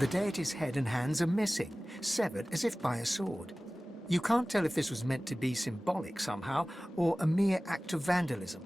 The deity's head and hands are missing, severed as if by a sword. You can't tell if this was meant to be symbolic somehow, or a mere act of vandalism.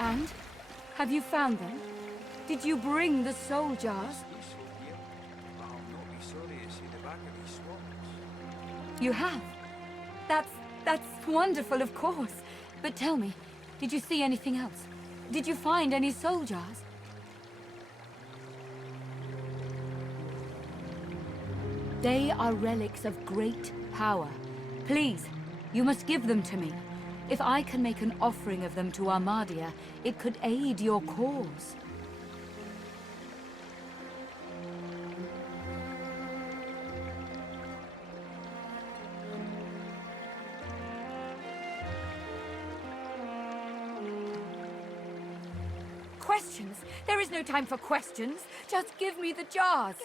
And? Have you found them? Did you bring the soul jars? You have? That's wonderful, of course. But tell me, did you see anything else? Did you find any soul jars? They are relics of great power. Please, you must give them to me. If I can make an offering of them to Armadia, it could aid your cause. Questions? There is no time for questions. Just give me the jars.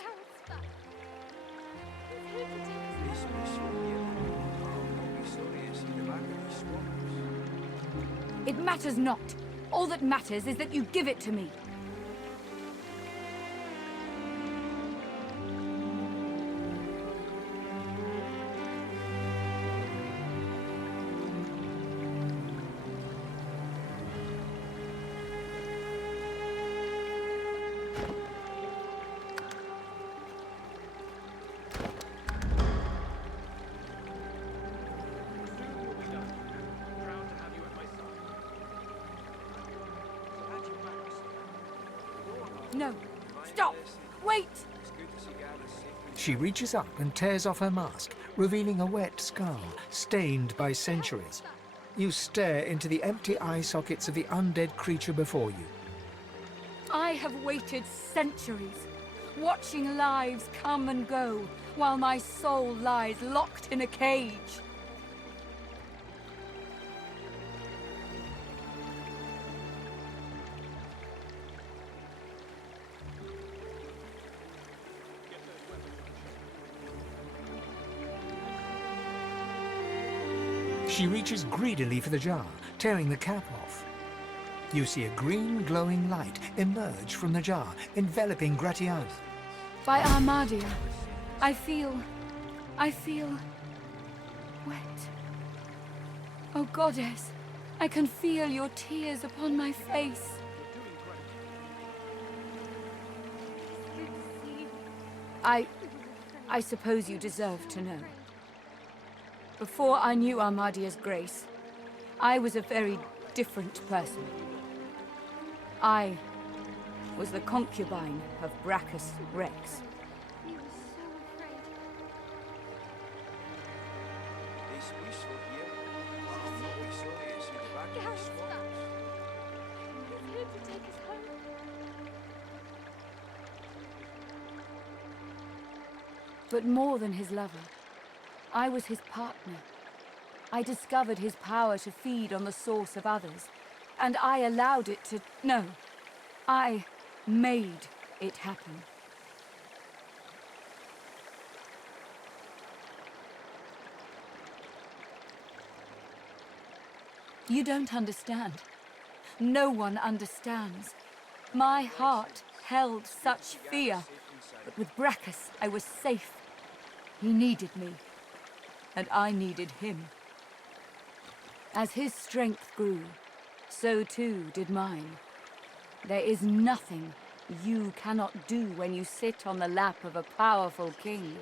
It matters not. All that matters is that you give it to me. No. Stop! Wait! She reaches up and tears off her mask, revealing a wet skull, stained by centuries. You stare into the empty eye sockets of the undead creature before you. I have waited centuries, watching lives come and go, while my soul lies locked in a cage. She reaches greedily for the jar, tearing the cap off. You see a green glowing light emerge from the jar, enveloping Gratiana. By Armadia, I feel wet. Oh, goddess, I can feel your tears upon my face. I suppose you deserve to know. Before I knew Armadia's grace, I was a very different person. I was the concubine of Brachus Rex. He was so afraid. Gareth's back. He's here to take us home. But more than his lover, I was his partner. I discovered his power to feed on the source of others, and I allowed it to... No, I made it happen. You don't understand. No one understands. My heart held such fear, but with Brachus I was safe. He needed me. And I needed him. As his strength grew, so too did mine. There is nothing you cannot do when you sit on the lap of a powerful king.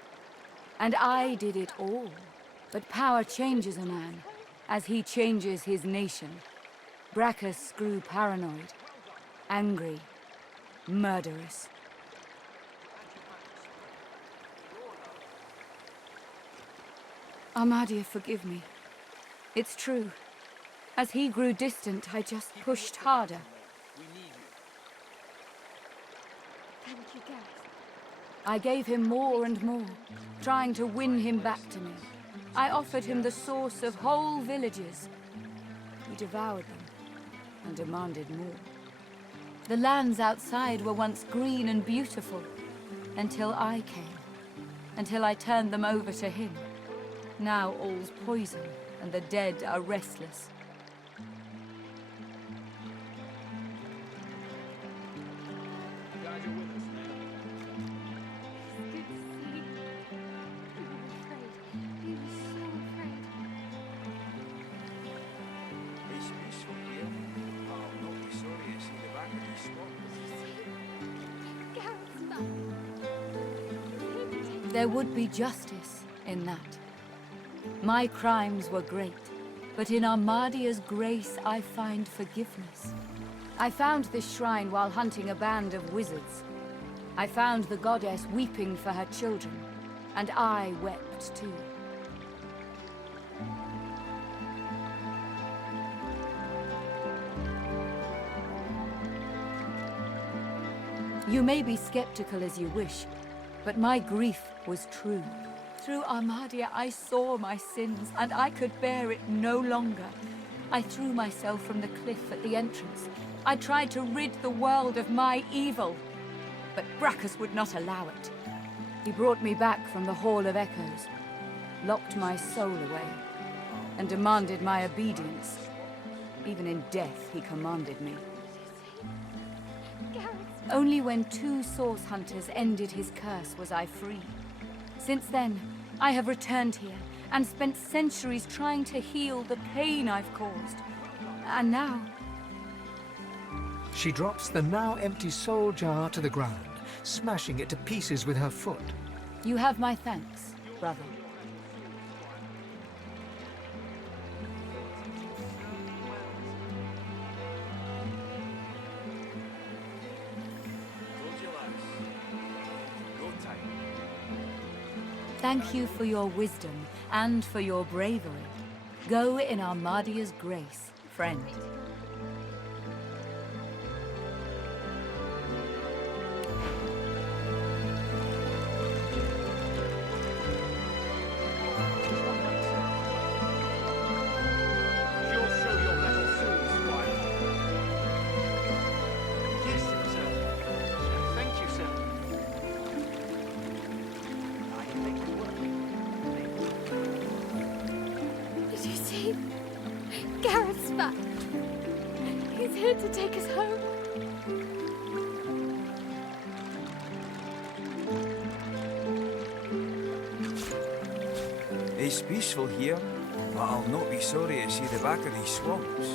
And I did it all. But power changes a man, as he changes his nation. Brachus grew paranoid, angry, murderous. Armadia, forgive me. It's true. As he grew distant, I just pushed harder. Thank you, Gareth. I gave him more and more, trying to win him back to me. I offered him the source of whole villages. He devoured them and demanded more. The lands outside were once green and beautiful, until I came, until I turned them over to him. Now all's poison, and the dead are restless. It's good to see you. We were afraid. We were so afraid. It's peaceful here. I'll not be sorry to see the back of these swamps. Gareth's back. There would be justice in that. My crimes were great, but in Armadia's grace I find forgiveness. I found this shrine while hunting a band of wizards. I found the goddess weeping for her children, and I wept too. You may be skeptical as you wish, but my grief was true. Through Armadia, I saw my sins, and I could bear it no longer. I threw myself from the cliff at the entrance. I tried to rid the world of my evil, but Brachus would not allow it. He brought me back from the Hall of Echoes, locked my soul away, and demanded my obedience. Even in death, he commanded me. Gareth's Only when 2 source hunters ended his curse was I free. Since then, I have returned here and spent centuries trying to heal the pain I've caused. And now, She drops the now empty soul jar to the ground, smashing it to pieces with her foot. you have my thanks, brother. Told you, lads. No time. Thank you for your wisdom and for your bravery. Go in Armadia's grace, friend. You'll show your mettle soon, Squire. Yes, sir. Thank you, sir. I can make it work. Did you see? Gareth's back. He's here to take us home. It's peaceful here, but I'll not be sorry to see the back of these swamps.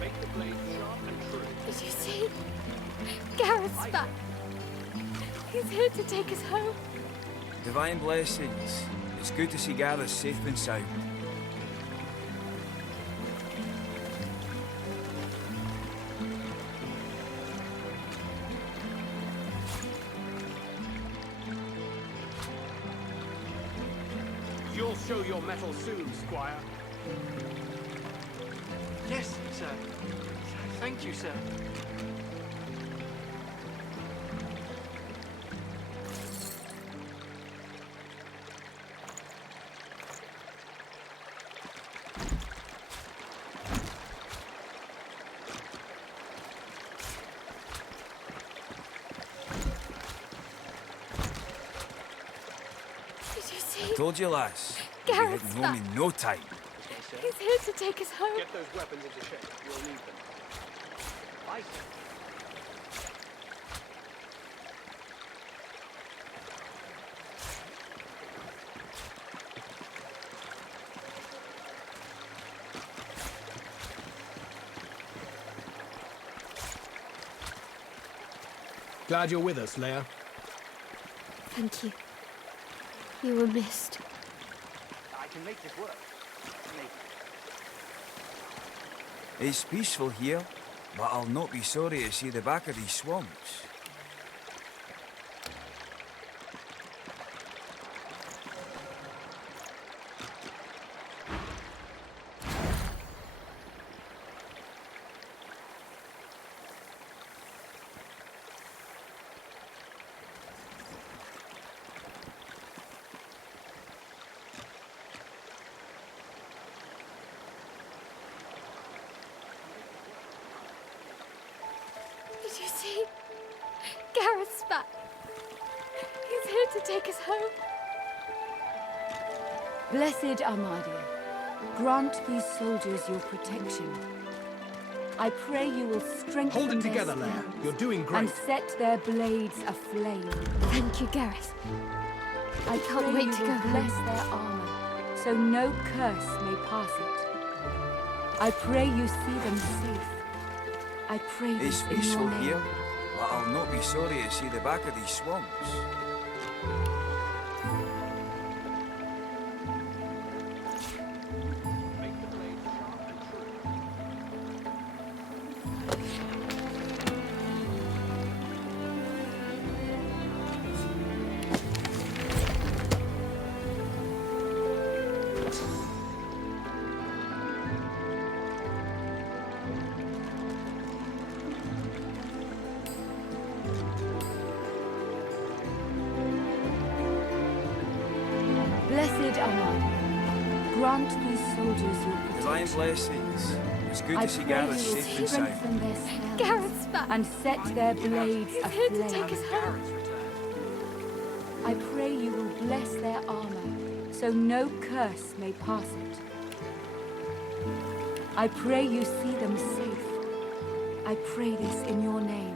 Make the blade sharp and true. Did you see? Gareth's back. He's here to take us home. Divine blessings. It's good to see Gareth safe and sound. You'll show your mettle soon, Squire. Yes, sir. Thank you, sir. told you, lass. Garrett's You'll be heading home back. in no time. He's here to take us home. Get those weapons into shape. We'll need them. Fight. Glad you're with us, Leia. Thank you. You were missed. I can make this work. Maybe. It's peaceful here, but I'll not be sorry to see the back of these swamps. Did you see? Garrett's back. He's here to take us home. Blessed Armadia, grant these soldiers your protection. I pray you will strengthen Hold it their together, spirits Leia. You're doing and great. set their blades aflame. Thank you, Gareth. I can't pray wait you to will go home. bless their armor, so no curse may pass it. I pray you see them safe. I pray It's this in peaceful your name. here, but I'll not be sorry to see the back of these swamps. Make the blade sharp and true. Blessed Armadia, grant these soldiers your Divine protection. blessings. It's good I to see pray Gareth you will safe and sound. strengthen their spells Garrett's back. and set their blades He's here to aflame. take us home. Garrett's returned. I pray you will bless their armor, so no curse may pass it. I pray you see them safe. I pray this in your name.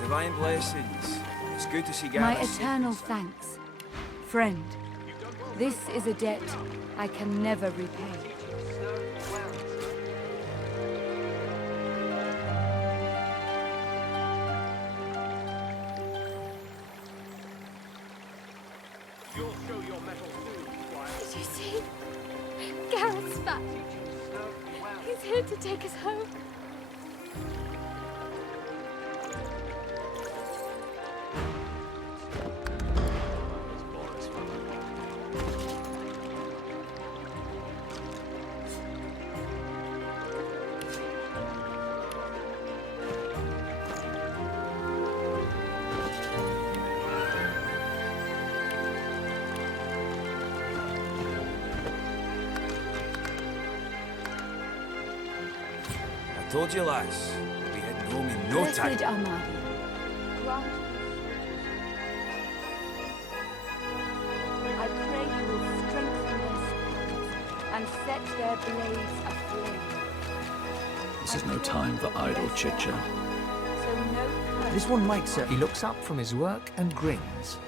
Divine blessings. It's good to see My Gareth safe eternal and sound. thanks. Friend, this is a debt I can never repay. You'll show your mettle soon, Squire. Did you see? Garrett's back. He's here to take us home. I told you, lass. We'll be heading home in no time. Blessed Armadia, grant I pray you will strengthen their spirits and set their blades aflame. This is no time for idle chit-chat. So no curse This one might, sir. He looks up from his work and grins.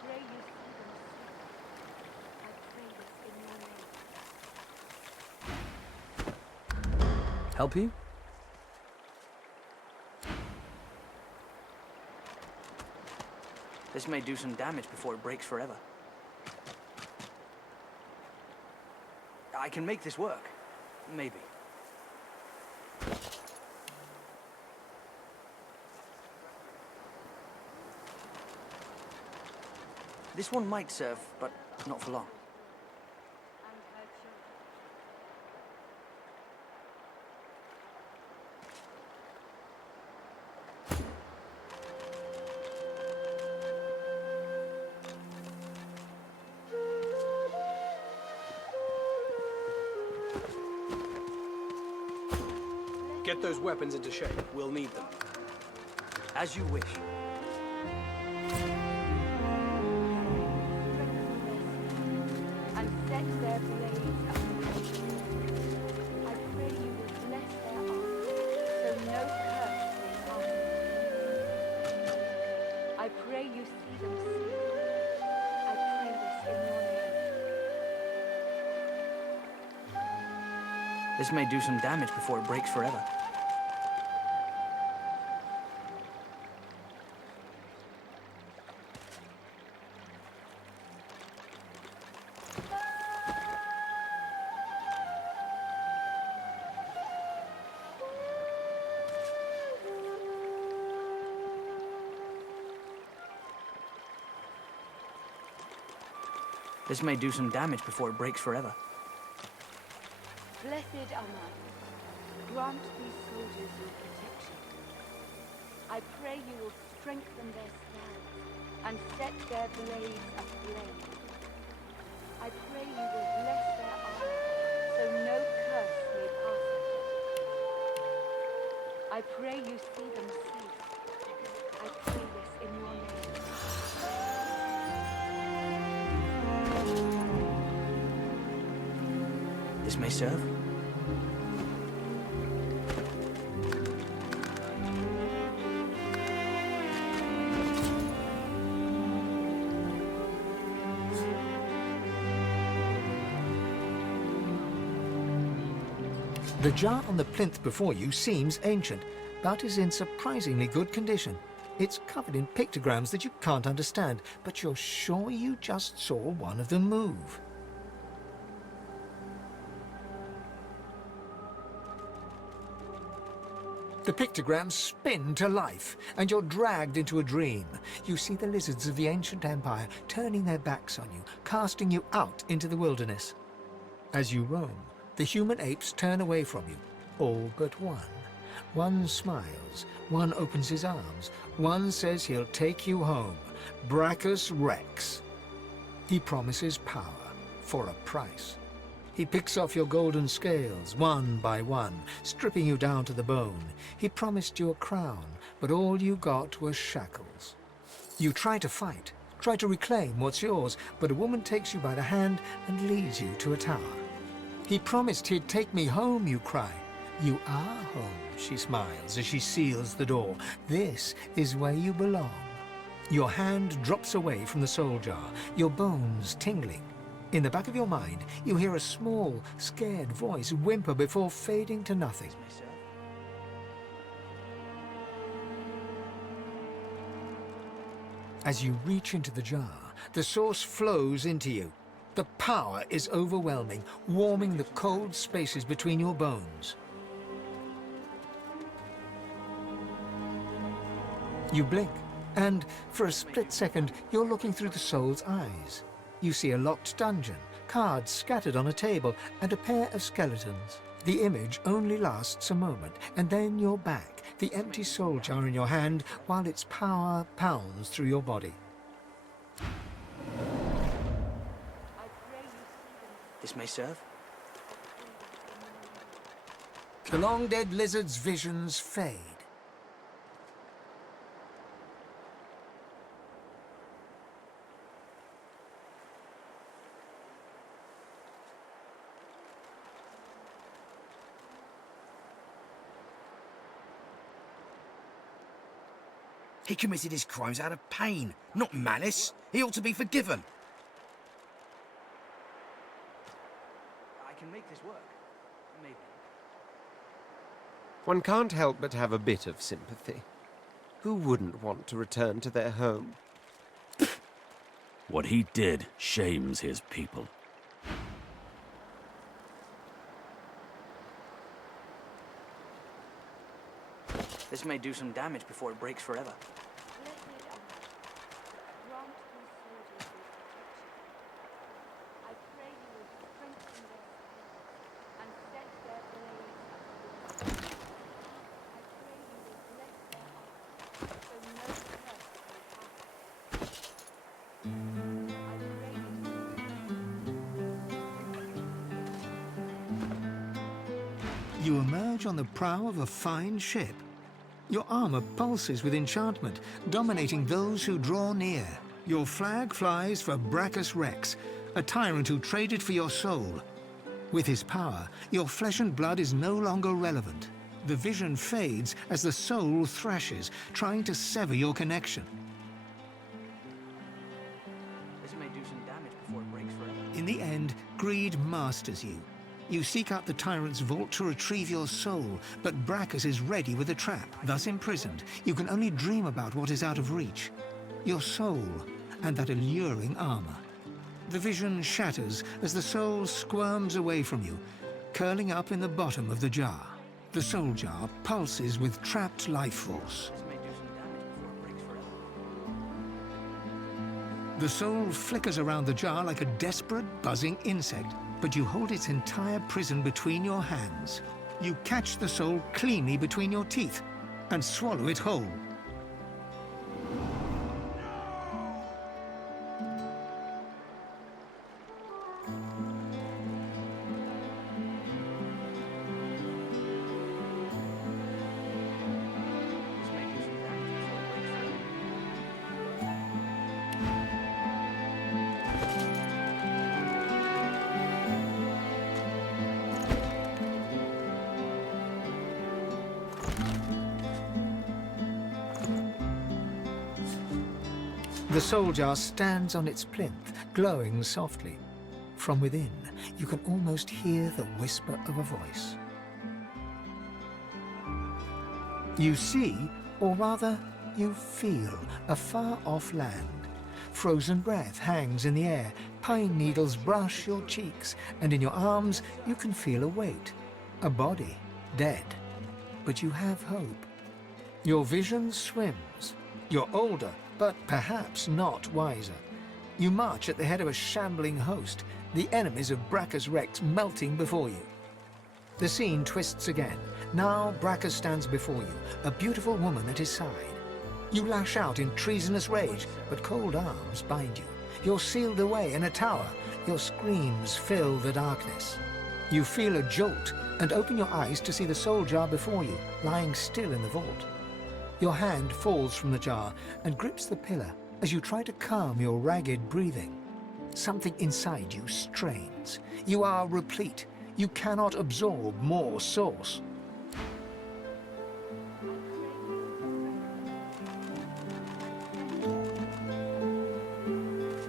pray you see them soon. I pray this in your name. Help you? This may do some damage before it breaks forever. I can make this work. Maybe. This one might serve, but not for long. And her children. Get those weapons into shape. We'll need them. As you wish. And set their blades ablaze. I pray you will bless their arms, so no curse may harm them. I pray you see them safe. I pray this in your name. This may do some damage before it breaks forever. This may do some damage before it breaks forever. Blessed Amman, grant these soldiers your protection. I pray you will strengthen their stands and set their blades ablaze. I pray you will bless their arms, so no curse may pass them. I pray you see them safe. I pray this in your name. This may serve. The jar on the plinth before you seems ancient, but is in surprisingly good condition. It's covered in pictograms that you can't understand, but you're sure you just saw one of them move. The pictograms spin to life, and you're dragged into a dream. You see the lizards of the ancient empire turning their backs on you, casting you out into the wilderness. As you roam, the human apes turn away from you, all but one. One smiles, one opens his arms, one says he'll take you home. Brachus Rex. He promises power for a price. He picks off your golden scales, one by one, stripping you down to the bone. He promised you a crown, but all you got was shackles. You try to fight, try to reclaim what's yours, but a woman takes you by the hand and leads you to a tower. He promised he'd take me home, you cry. You are home, she smiles as she seals the door. This is where you belong. Your hand drops away from the soul jar, your bones tingling. In the back of your mind, you hear a small, scared voice whimper before fading to nothing. As you reach into the jar, the source flows into you. The power is overwhelming, warming the cold spaces between your bones. You blink, and for a split second, you're looking through the soul's eyes. You see a locked dungeon, cards scattered on a table, and a pair of skeletons. The image only lasts a moment, and then you're back, the empty soul jar in your hand, while its power pounds through your body. This may serve. The long-dead lizard's visions fade. He committed his crimes out of pain, not malice. He ought to be forgiven. I can make this work. Maybe. One can't help but have a bit of sympathy. Who wouldn't want to return to their home? What he did shames his people. This may do some damage before it breaks forever. You emerge on the prow of a fine ship. Your armor pulses with enchantment, dominating those who draw near. Your flag flies for Brachus Rex, a tyrant who traded for your soul. With his power, your flesh and blood is no longer relevant. The vision fades as the soul thrashes, trying to sever your connection. This may do some damage before it breaks forever. In the end, greed masters you. You seek out the tyrant's vault to retrieve your soul, but Brachus is ready with a trap. Thus imprisoned, you can only dream about what is out of reach. Your soul and that alluring armor. The vision shatters as the soul squirms away from you, curling up in the bottom of the jar. The soul jar pulses with trapped life force. This may do some damage before it breaks forever. The soul flickers around the jar like a desperate, buzzing insect, but you hold its entire prison between your hands. You catch the soul cleanly between your teeth and swallow it whole. This may do some damage before it breaks forever. The soul jar stands on its plinth, glowing softly. From within, you can almost hear the whisper of a voice. You see, or rather, you feel, a far-off land. Frozen breath hangs in the air, pine needles brush your cheeks, and in your arms you can feel a weight. A body, dead. But you have hope. Your vision swims. You're older, but perhaps not wiser. You march at the head of a shambling host, the enemies of Brachus Rex melting before you. The scene twists again. Now Brachus stands before you, a beautiful woman at his side. You lash out in treasonous rage, but cold arms bind you. You're sealed away in a tower. Your screams fill the darkness. You feel a jolt and open your eyes to see the soul jar before you, lying still in the vault. Your hand falls from the jar and grips the pillar as you try to calm your ragged breathing. Something inside you strains. You are replete. You cannot absorb more source.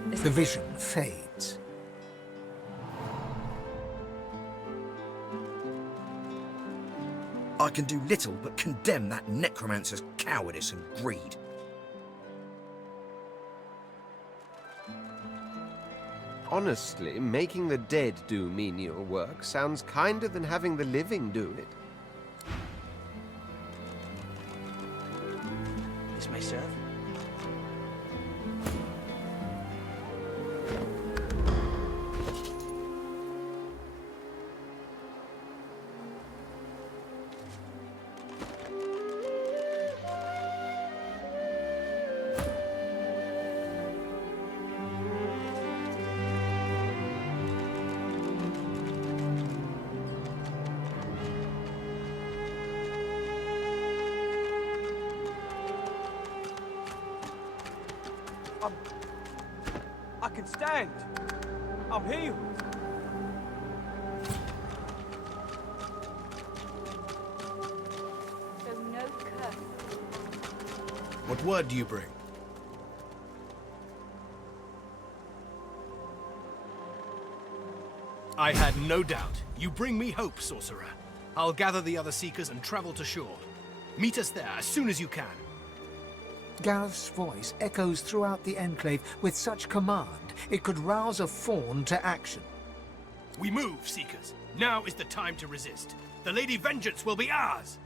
The vision fades. I can do little but condemn that necromancer's cowardice and greed. Honestly, making the dead do menial work sounds kinder than having the living do it. This may serve. I can stand. I'm healed. So no curse. What word do you bring? I had no doubt. You bring me hope, sorcerer. I'll gather the other seekers and travel to shore. Meet us there as soon as you can. Gareth's voice echoes throughout the enclave with such command it could rouse a fawn to action. We move, seekers. Now is the time to resist. The Lady Vengeance will be ours!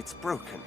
It's broken.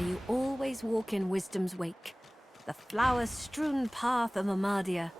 May you always walk in wisdom's wake, the flower-strewn path of Amadia.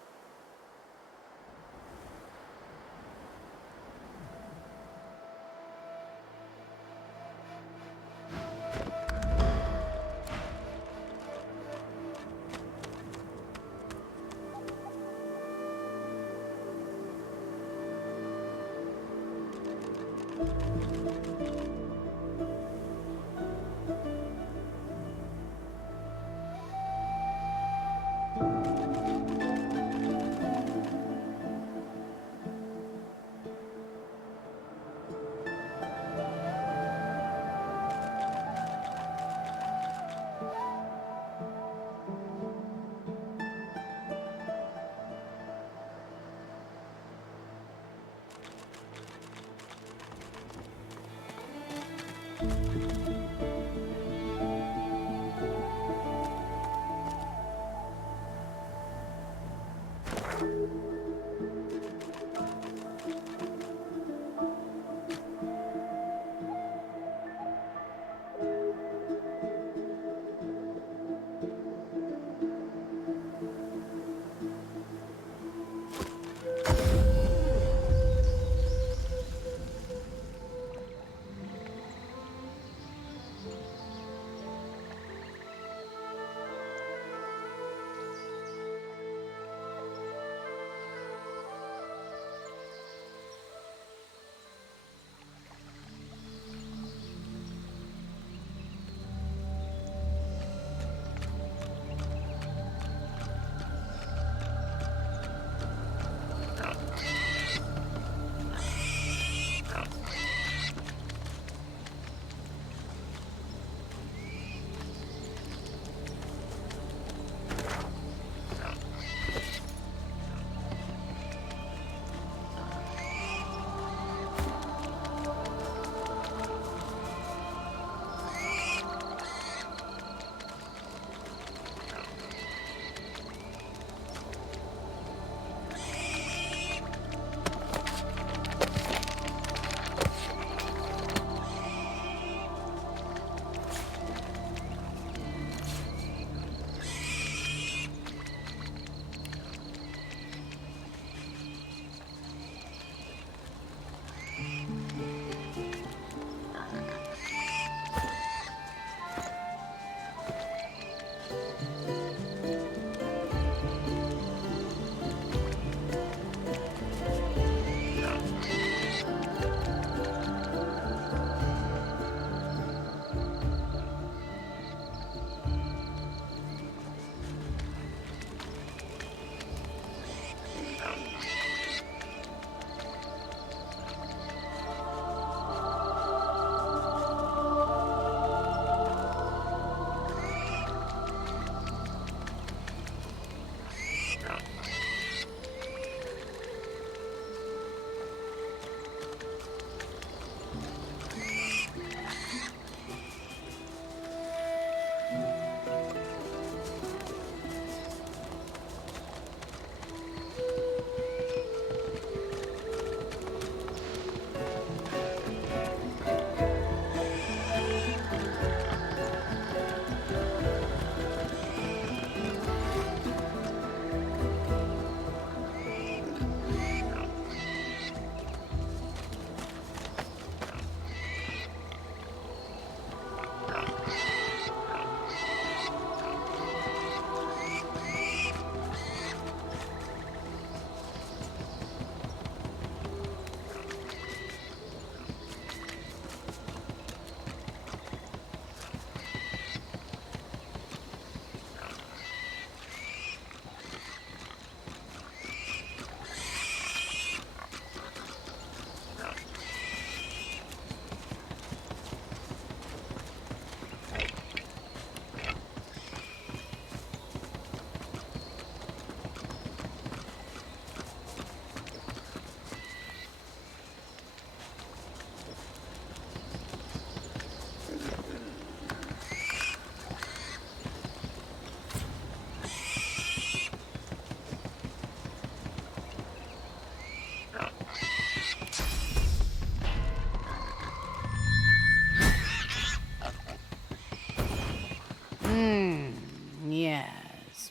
Yes.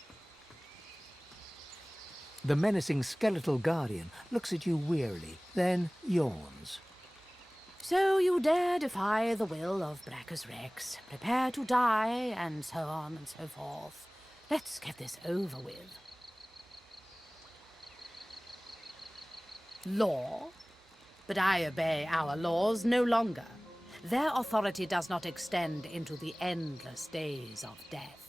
The menacing skeletal guardian looks at you wearily, then yawns. So you dare defy the will of Brachus Rex, prepare to die, and so on and so forth. Let's get this over with. Law? But I obey our laws no longer. Their authority does not extend into the endless days of death.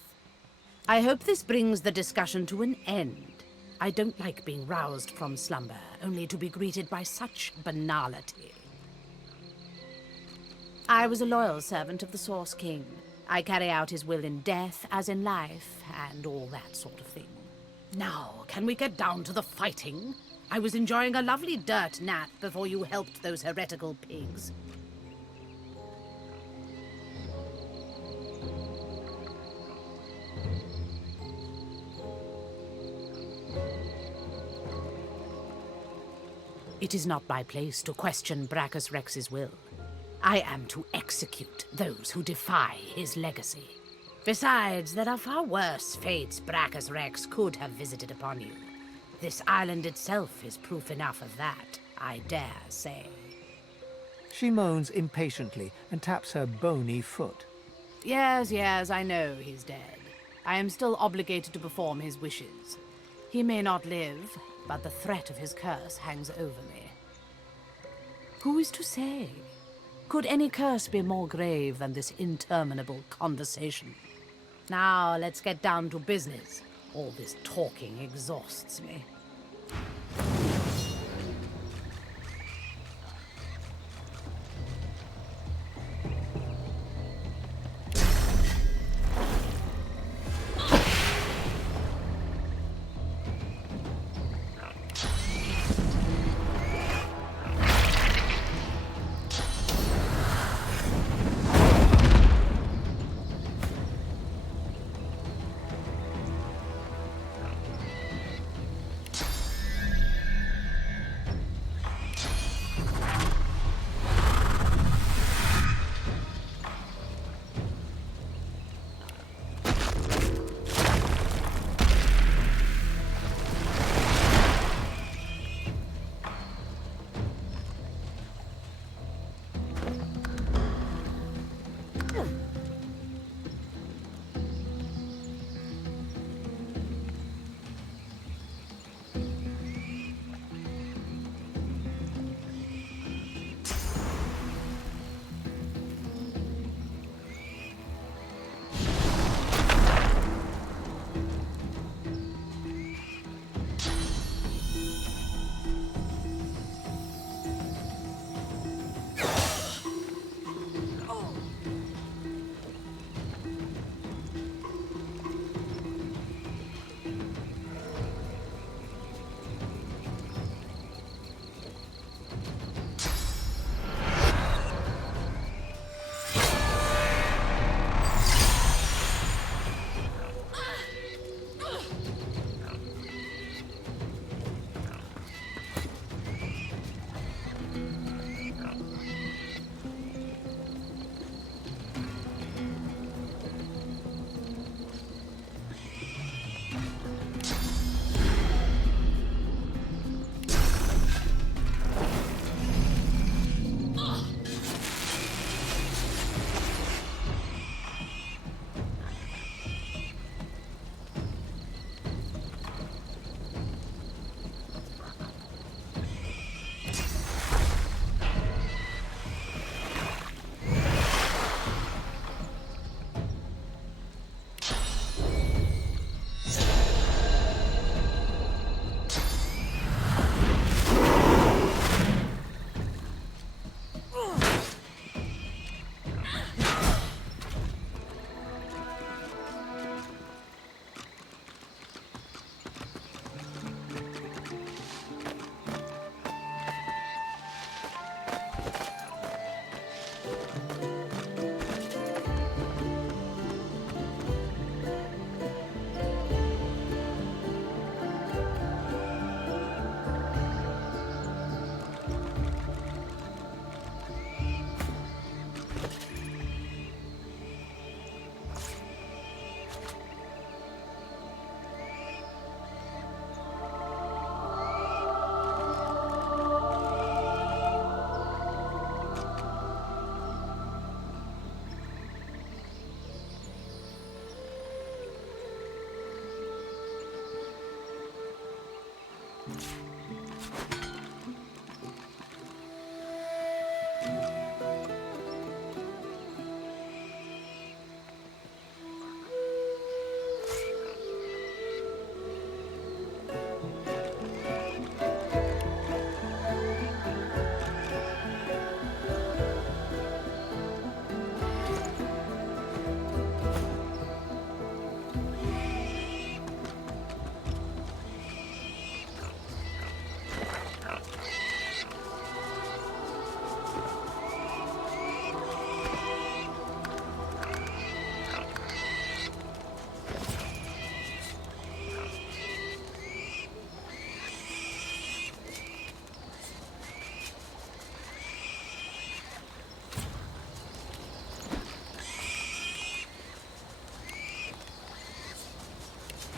I hope this brings the discussion to an end. I don't like being roused from slumber, only to be greeted by such banality. I was a loyal servant of the Source King. I carry out his will in death as in life, and all that sort of thing. Now, can we get down to the fighting? I was enjoying a lovely dirt nap before you helped those heretical pigs. It is not my place to question Brachus Rex's will. I am to execute those who defy his legacy. Besides, there are far worse fates Brachus Rex could have visited upon you. This island itself is proof enough of that, I dare say. She moans impatiently and taps her bony foot. Yes, I know he's dead. I am still obligated to perform his wishes. He may not live, but the threat of his curse hangs over me. Who is to say? Could any curse be more grave than this interminable conversation? Now, let's get down to business. All this talking exhausts me.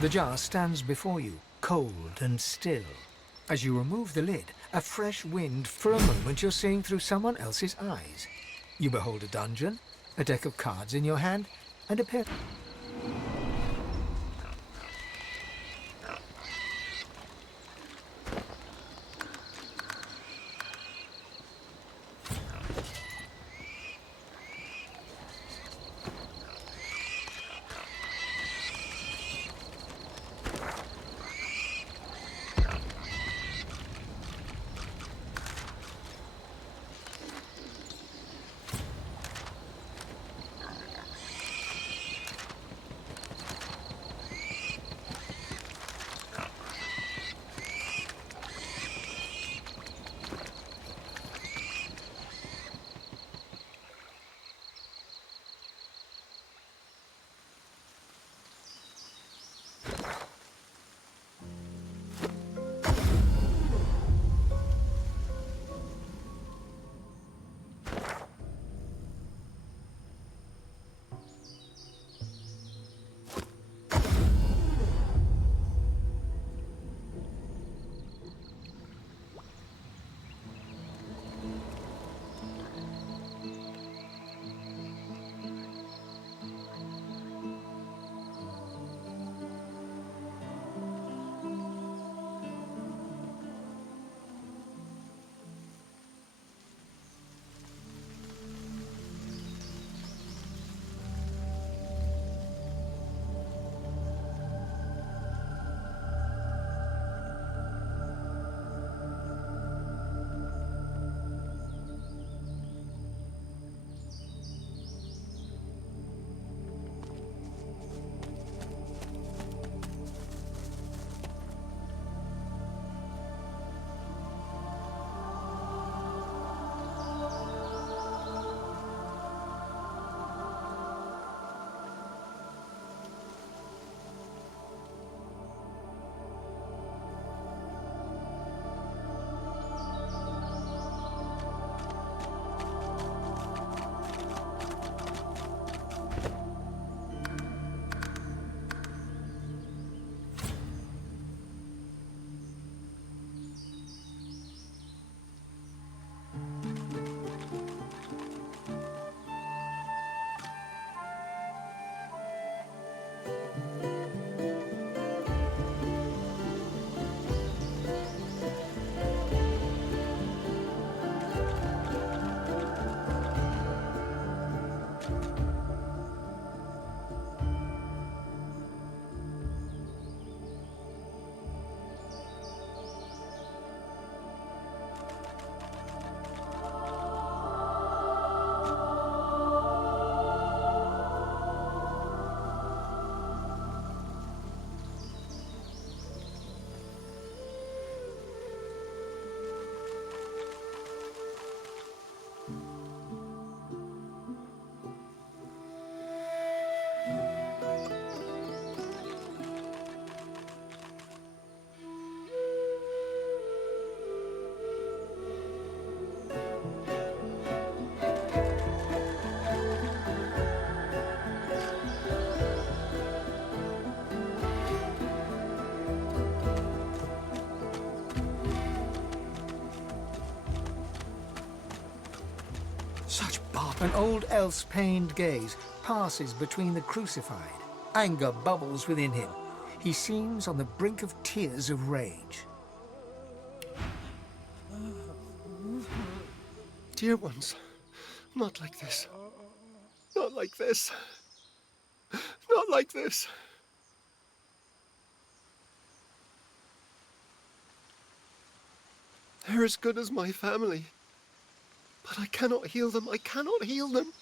The jar stands before you, cold and still. As you remove the lid, a fresh wind, for a moment you're seeing through someone else's eyes. You behold a dungeon, a deck of cards in your hand, and a pair... An old elf's pained gaze passes between the crucified. Anger bubbles within him. He seems on the brink of tears of rage. Dear ones, not like this. Not like this. Not like this. They're as good as my family. But I cannot heal them. I cannot heal them.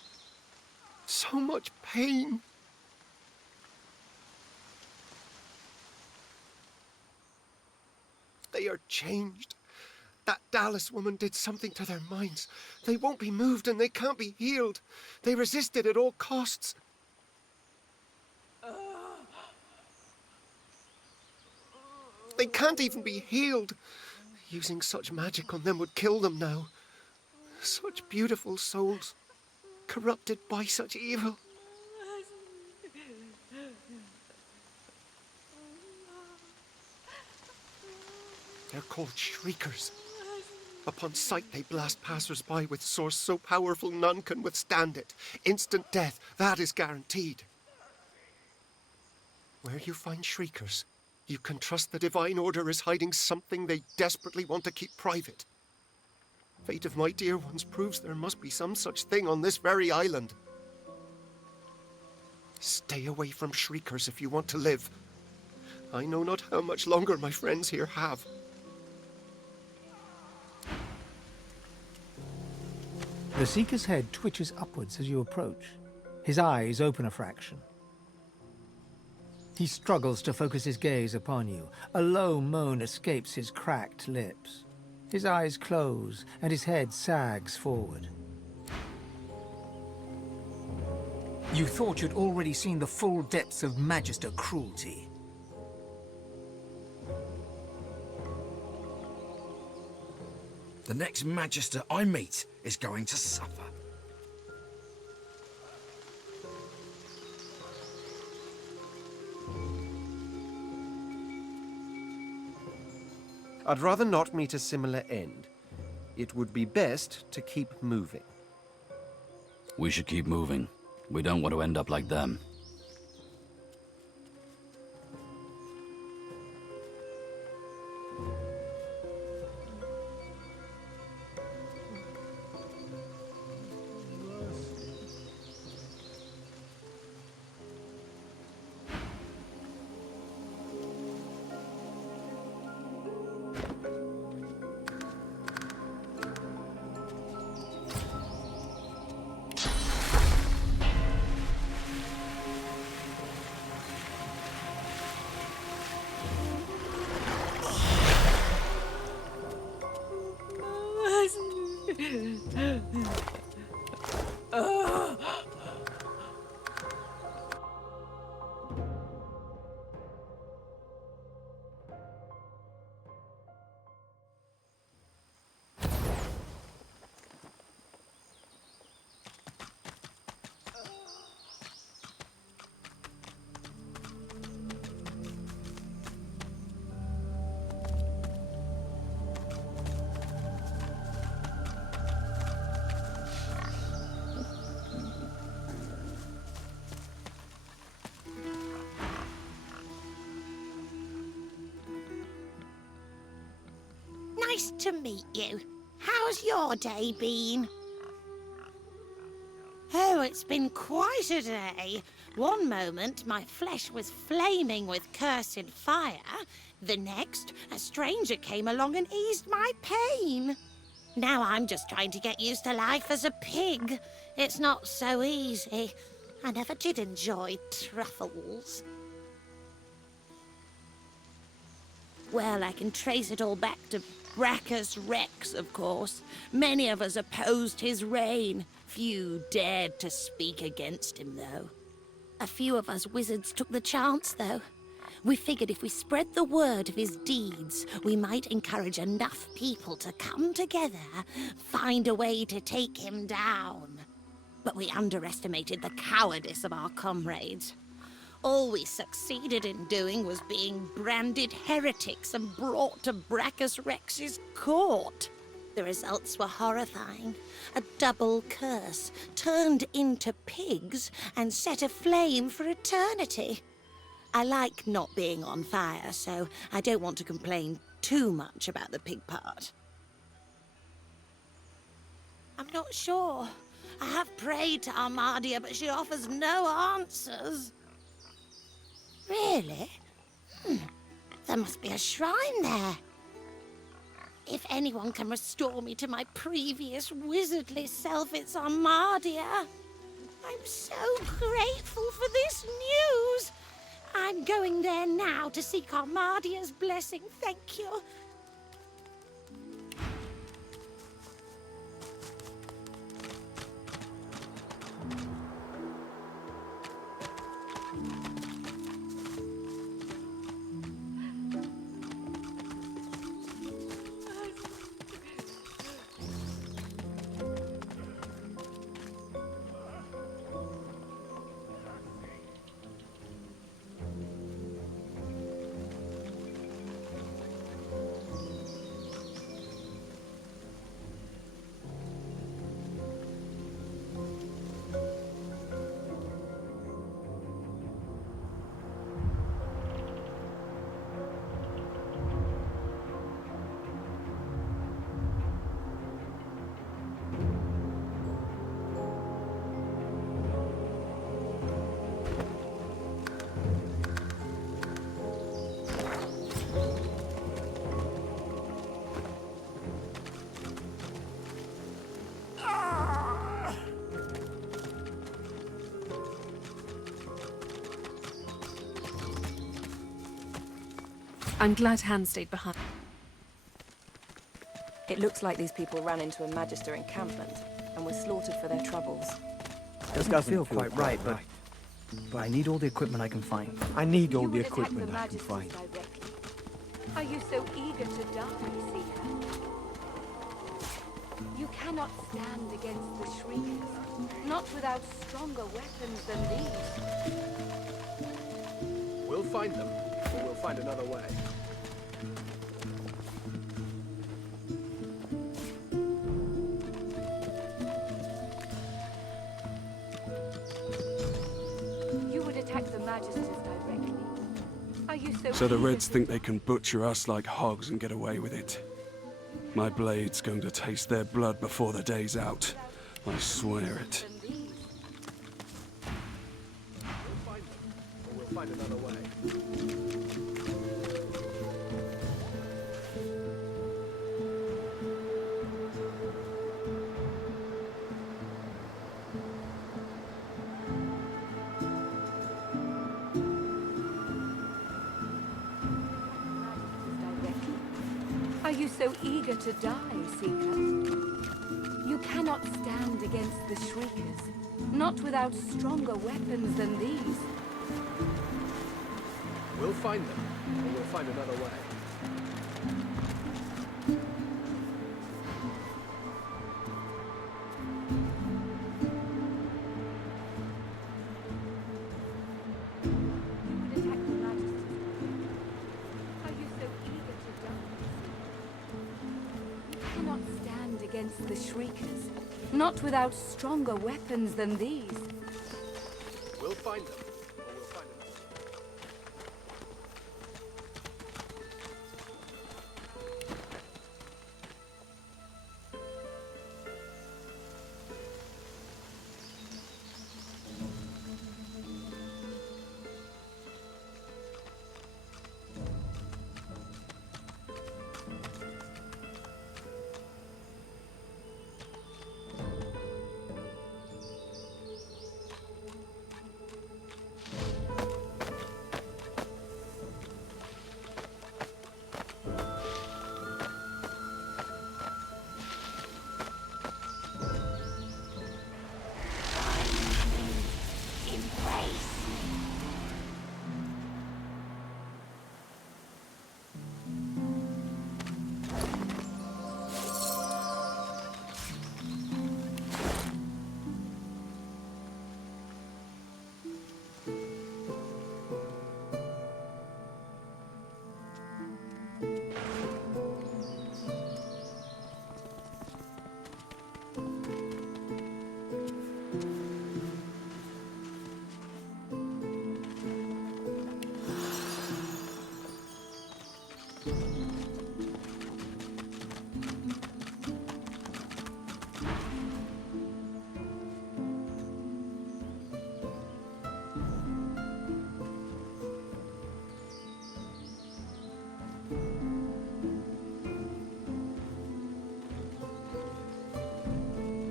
So much pain. They are changed. That Dallas woman did something to their minds. They won't be moved and they can't be healed. They resisted at all costs. They can't even be healed. Using such magic on them would kill them now. Such beautiful souls, corrupted by such evil. They're called shriekers. Upon sight, they blast passers-by with swords so powerful none can withstand it. Instant death, that is guaranteed. Where you find shriekers, you can trust the Divine Order is hiding something they desperately want to keep private. Fate of my dear ones proves there must be some such thing on this very island. Stay away from shriekers if you want to live. I know not how much longer my friends here have. The Seeker's head twitches upwards as you approach. His eyes open a fraction. He struggles to focus his gaze upon you. A low moan escapes his cracked lips. His eyes close, and his head sags forward. You thought you'd already seen the full depths of Magister cruelty. The next Magister I meet is going to suffer. I'd rather not meet a similar end. It would be best to keep moving. We should keep moving. We don't want to end up like them. Nice to meet you. How's your day been? Oh, it's been quite a day. One moment, my flesh was flaming with cursed fire. The next, a stranger came along and eased my pain. Now I'm just trying to get used to life as a pig. It's not so easy. I never did enjoy truffles. Well, I can trace it all back to Brachus Rex, of course. Many of us opposed his reign. Few dared to speak against him, though. A few of us wizards took the chance, though. We figured if we spread the word of his deeds, we might encourage enough people to come together, find a way to take him down. But we underestimated the cowardice of our comrades. All we succeeded in doing was being branded heretics and brought to Brachus Rex's court. The results were horrifying. A double curse, turned into pigs and set aflame for eternity. I like not being on fire, so I don't want to complain too much about the pig part. I'm not sure. I have prayed to Armadia, but she offers no answers. Really? There must be a shrine there. If anyone can restore me to my previous wizardly self, it's Armadia. I'm so grateful for this news. I'm going there now to seek Armadia's blessing. Thank you. I'm glad Han stayed behind. It looks like these people ran into a Magister encampment and were slaughtered for their troubles. Doesn't feel quite right, but I need all the equipment I can find. I need all the equipment I can find. Are you so eager to die, Seeker? You cannot stand against the Shriekers, not without stronger weapons than these. We'll find them, or we'll find another way. You would attack the Magisters directly. Are you So the Reds think they can butcher us like hogs and get away with it. My blade's going to taste their blood before the day's out. I swear it. We'll find them, or we'll find another way. Are you so eager to die, Seeker? You cannot stand against the Shriekers, not without stronger weapons than these. We'll find them, or we'll find another way. Against the Shriekers, not without stronger weapons than these. We'll find them, or we'll find another.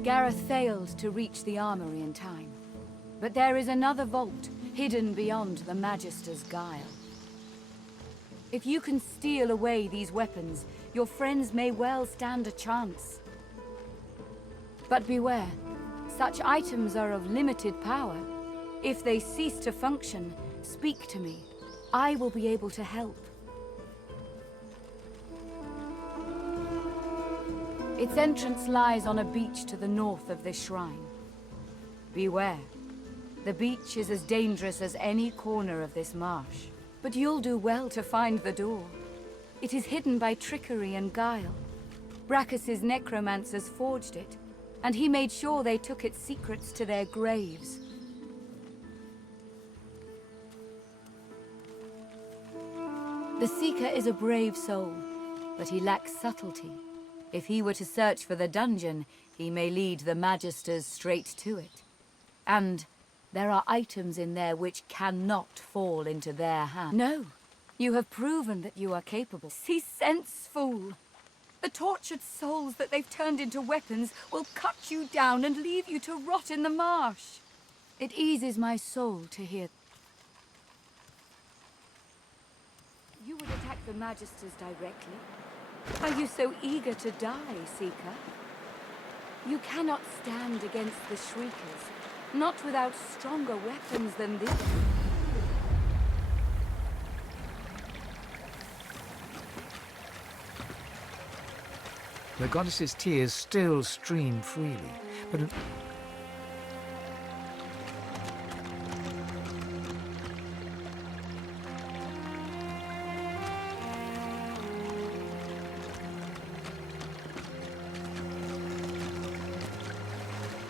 Gareth failed to reach the armory in time. But there is another vault, hidden beyond the Magister's guile. If you can steal away these weapons, your friends may well stand a chance. But beware, such items are of limited power. If they cease to function, speak to me. I will be able to help. Its entrance lies on a beach to the north of this shrine. Beware. The beach is as dangerous as any corner of this marsh. But you'll do well to find the door. It is hidden by trickery and guile. Brachus's necromancers forged it, and he made sure they took its secrets to their graves. The Seeker is a brave soul, but he lacks subtlety. If he were to search for the dungeon, he may lead the Magisters straight to it. And there are items in there which cannot fall into their hands. No, you have proven that you are capable. See sense, fool! The tortured souls that they've turned into weapons will cut you down and leave you to rot in the marsh. It eases my soul to hear. You would attack the Magisters directly? Are you so eager to die, Seeker? You cannot stand against the Shriekers, not without stronger weapons than this. The goddess's tears still stream freely, but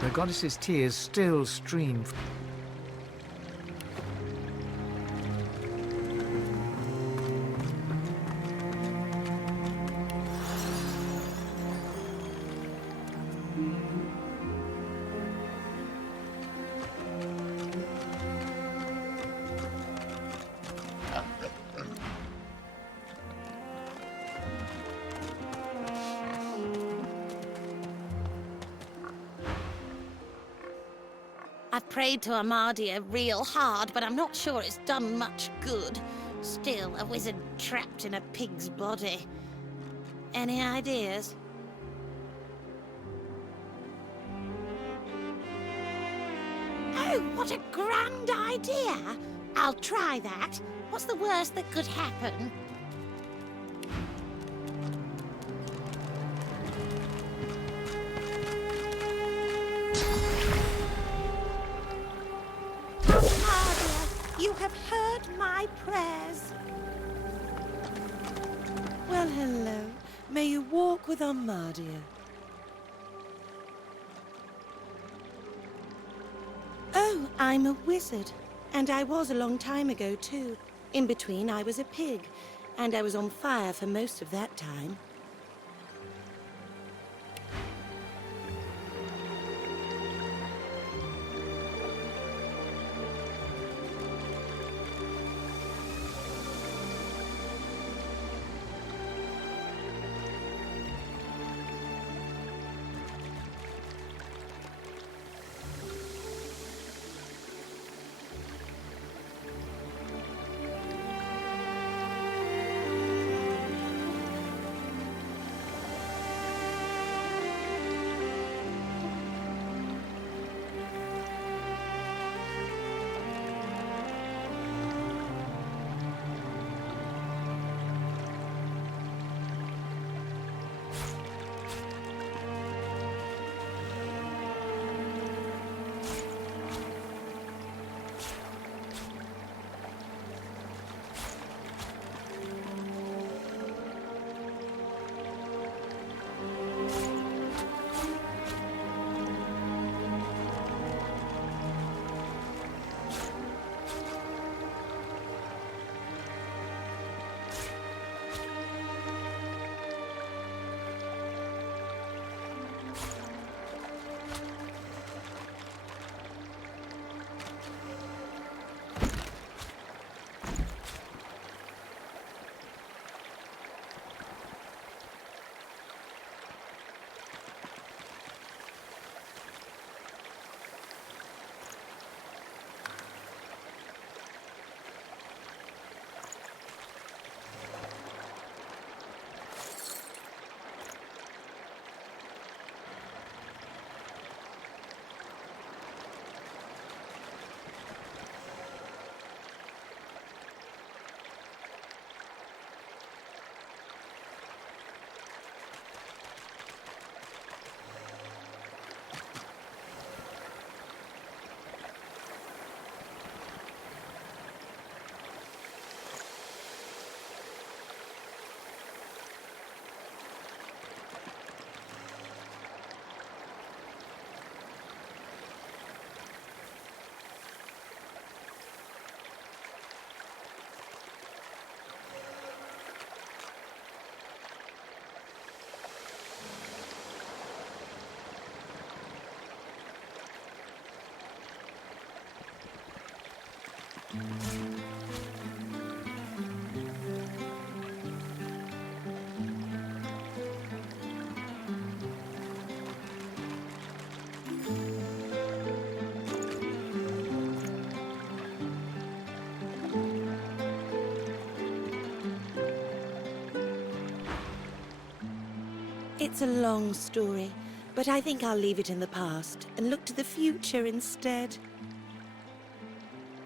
the goddess's tears still stream. I've prayed to Amadia real hard, but I'm not sure it's done much good. Still, a wizard trapped in a pig's body. Any ideas? Oh, what a grand idea! I'll try that. What's the worst that could happen? You have heard my prayers. Well, hello. May you walk with Amadia. Oh, I'm a wizard. And I was a long time ago, too. In between, I was a pig. And I was on fire for most of that time. It's a long story, but I think I'll leave it in the past and look to the future instead.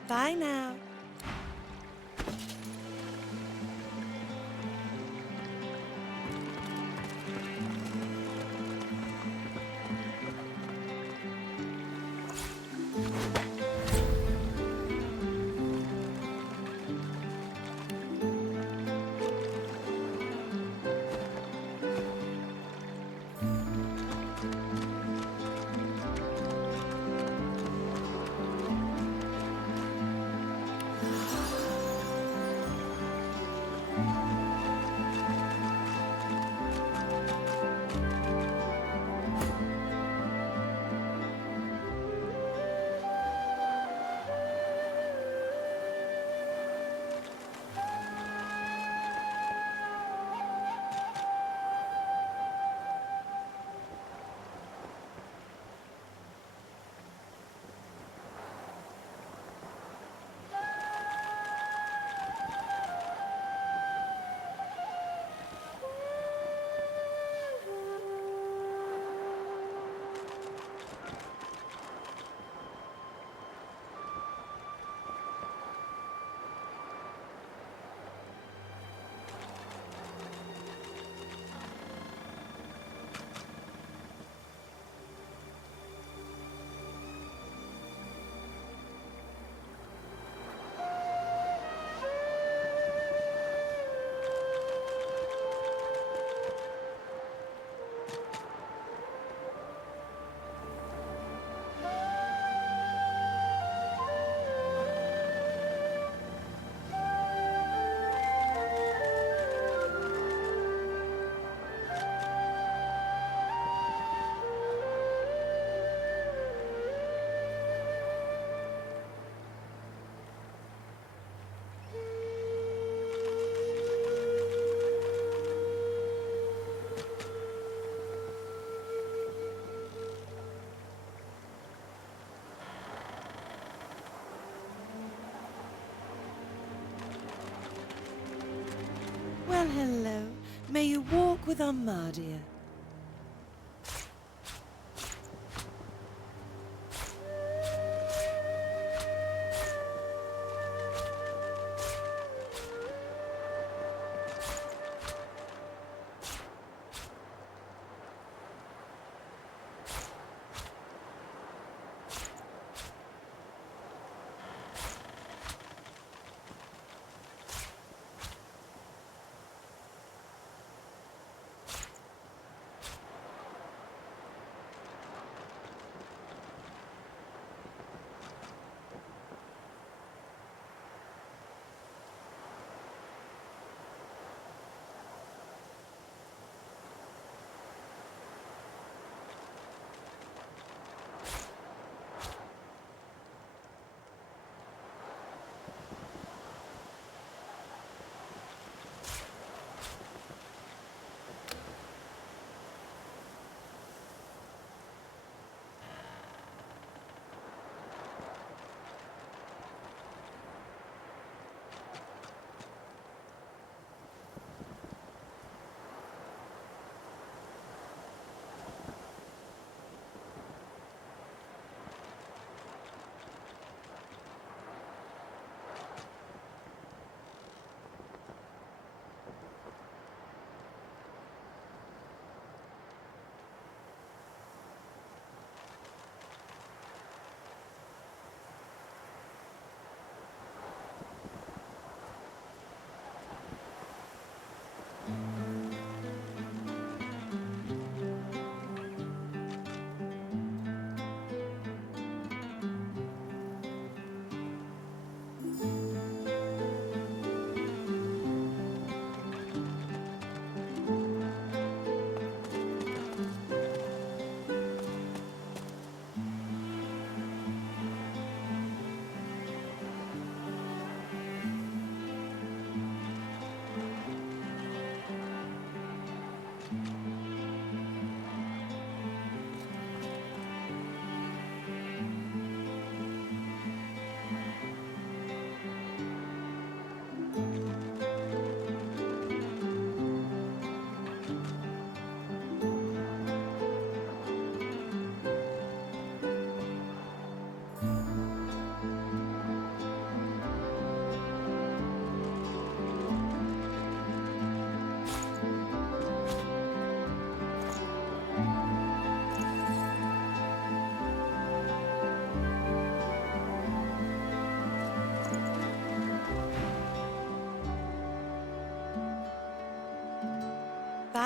Bye now. Well, hello. May you walk with Armadia.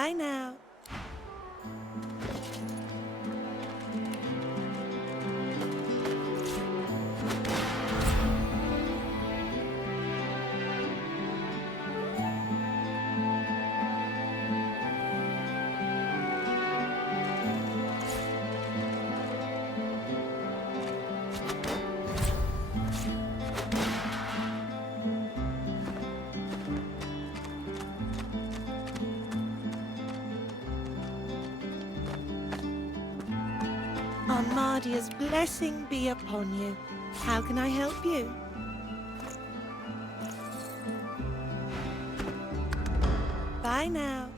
Bye now. Armadia's blessing be upon you. How can I help you? Bye now.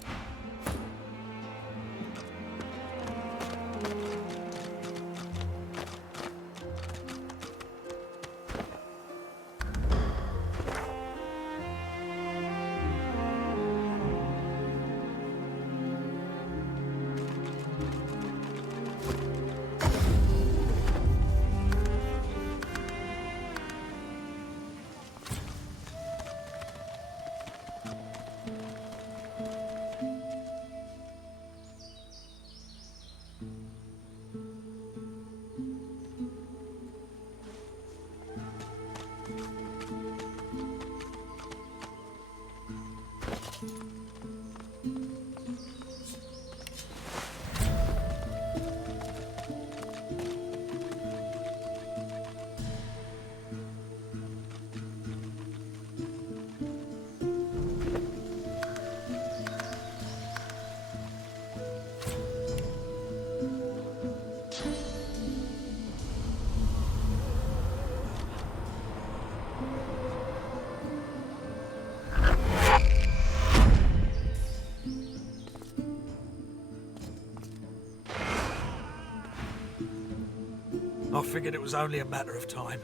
I figured it was only a matter of time.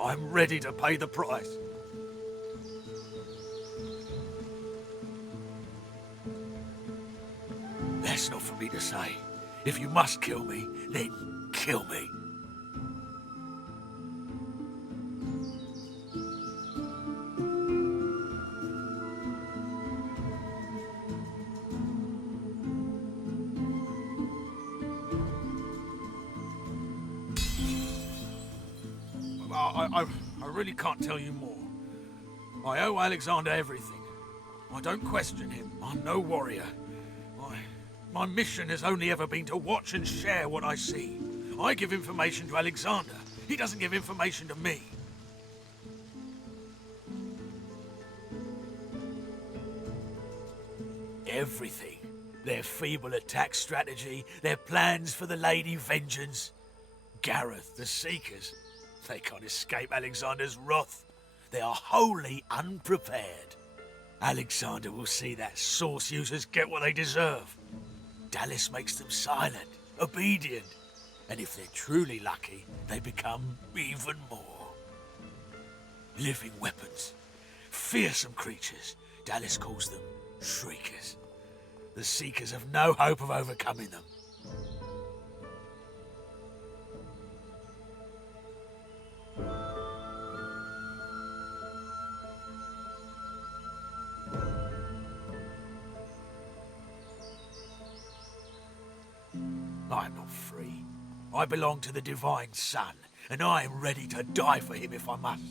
I'm ready to pay the price. That's not for me to say. If you must kill me, then kill me. I really can't tell you more. I owe Alexander everything. I don't question him. I'm no warrior. My mission has only ever been to watch and share what I see. I give information to Alexander. He doesn't give information to me. Everything. Their feeble attack strategy, their plans for the Lady Vengeance. Gareth, the Seekers. They can't escape Alexander's wrath. They are wholly unprepared. Alexander will see that source users get what they deserve. Dallas makes them silent, obedient, and if they're truly lucky, they become even more. Living weapons, fearsome creatures. Dallas calls them shriekers. The Seekers have no hope of overcoming them. I'm not free. I belong to the Divine Son, and I am ready to die for him if I must.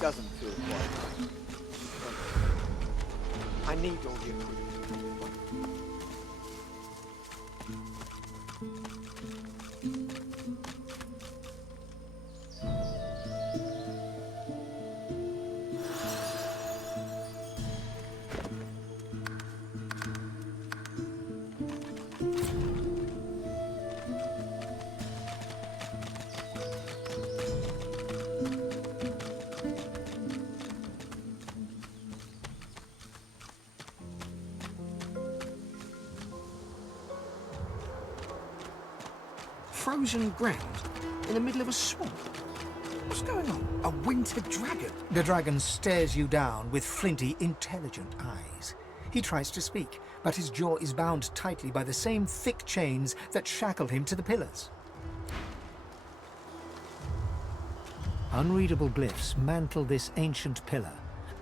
Doesn't feel quite right. I need all the equipment. Frozen ground in the middle of a swamp. What's going on? A winter dragon? The dragon stares you down with flinty, intelligent eyes. He tries to speak, but his jaw is bound tightly by the same thick chains that shackled him to the pillars. Unreadable glyphs mantle this ancient pillar.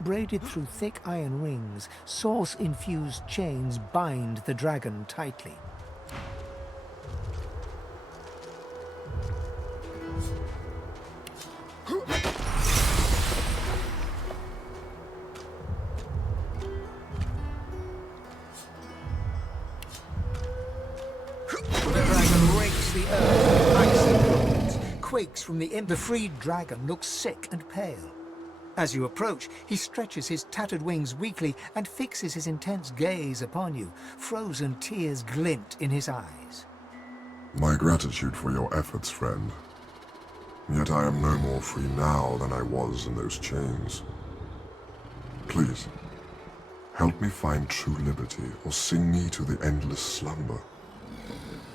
Braided through thick iron rings, source-infused chains bind the dragon tightly. Quakes from the freed dragon looks sick and pale. As you approach, he stretches his tattered wings weakly and fixes his intense gaze upon you. Frozen tears glint in his eyes. My gratitude for your efforts, friend. Yet I am no more free now than I was in those chains. Please, help me find true liberty, or sing me to the endless slumber.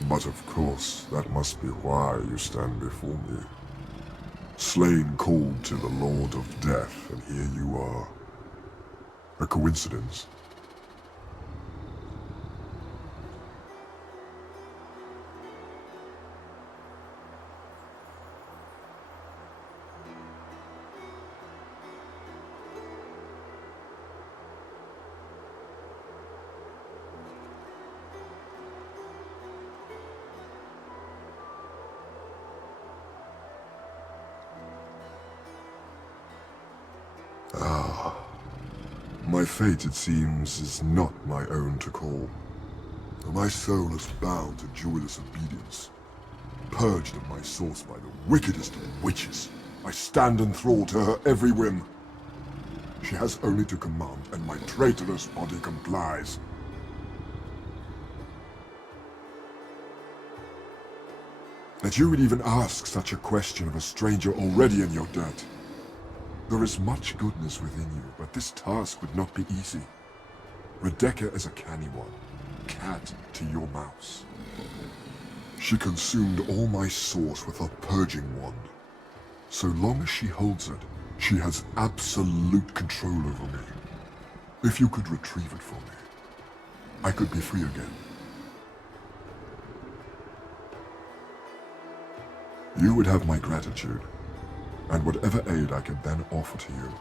But of course, that must be why you stand before me. Slain called to the Lord of Death, and here you are. A coincidence? My fate, it seems, is not my own to call. My soul is bound to joyless obedience. Purged of my source by the wickedest of witches, I stand in thrall to her every whim. She has only to command, and my traitorous body complies. That you would even ask such a question of a stranger already in your debt. There is much goodness within you, but this task would not be easy. Rebecca is a canny one, cat to your mouse. She consumed all my source with her purging wand. So long as she holds it, she has absolute control over me. If you could retrieve it for me, I could be free again. You would have my gratitude, and whatever aid I could then offer to you.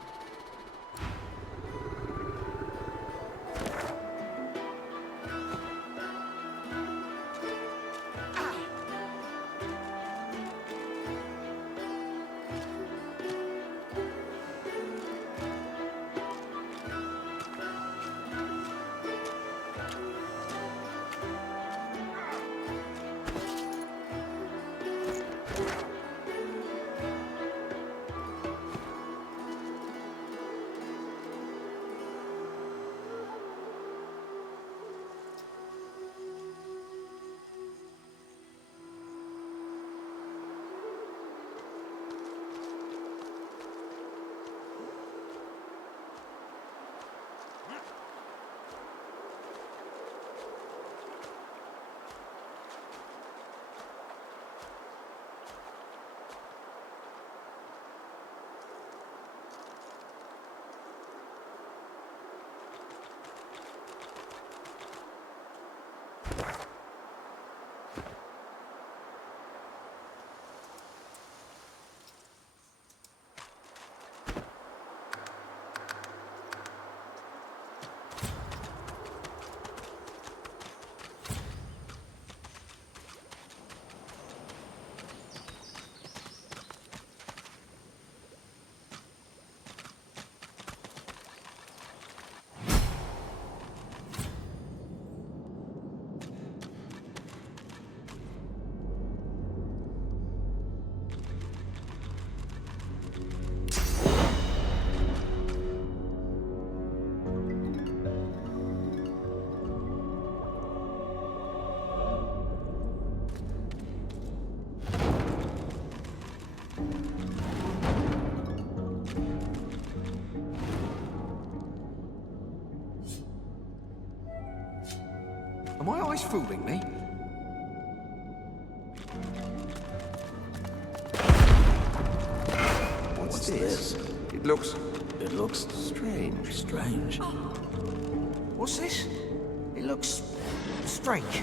Are my eyes fooling me? What's this? It looks strange. Strange. What's this? It looks strange.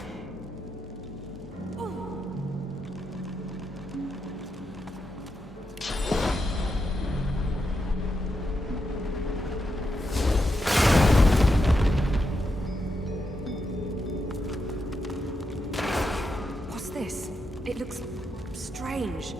What's this? It looks strange.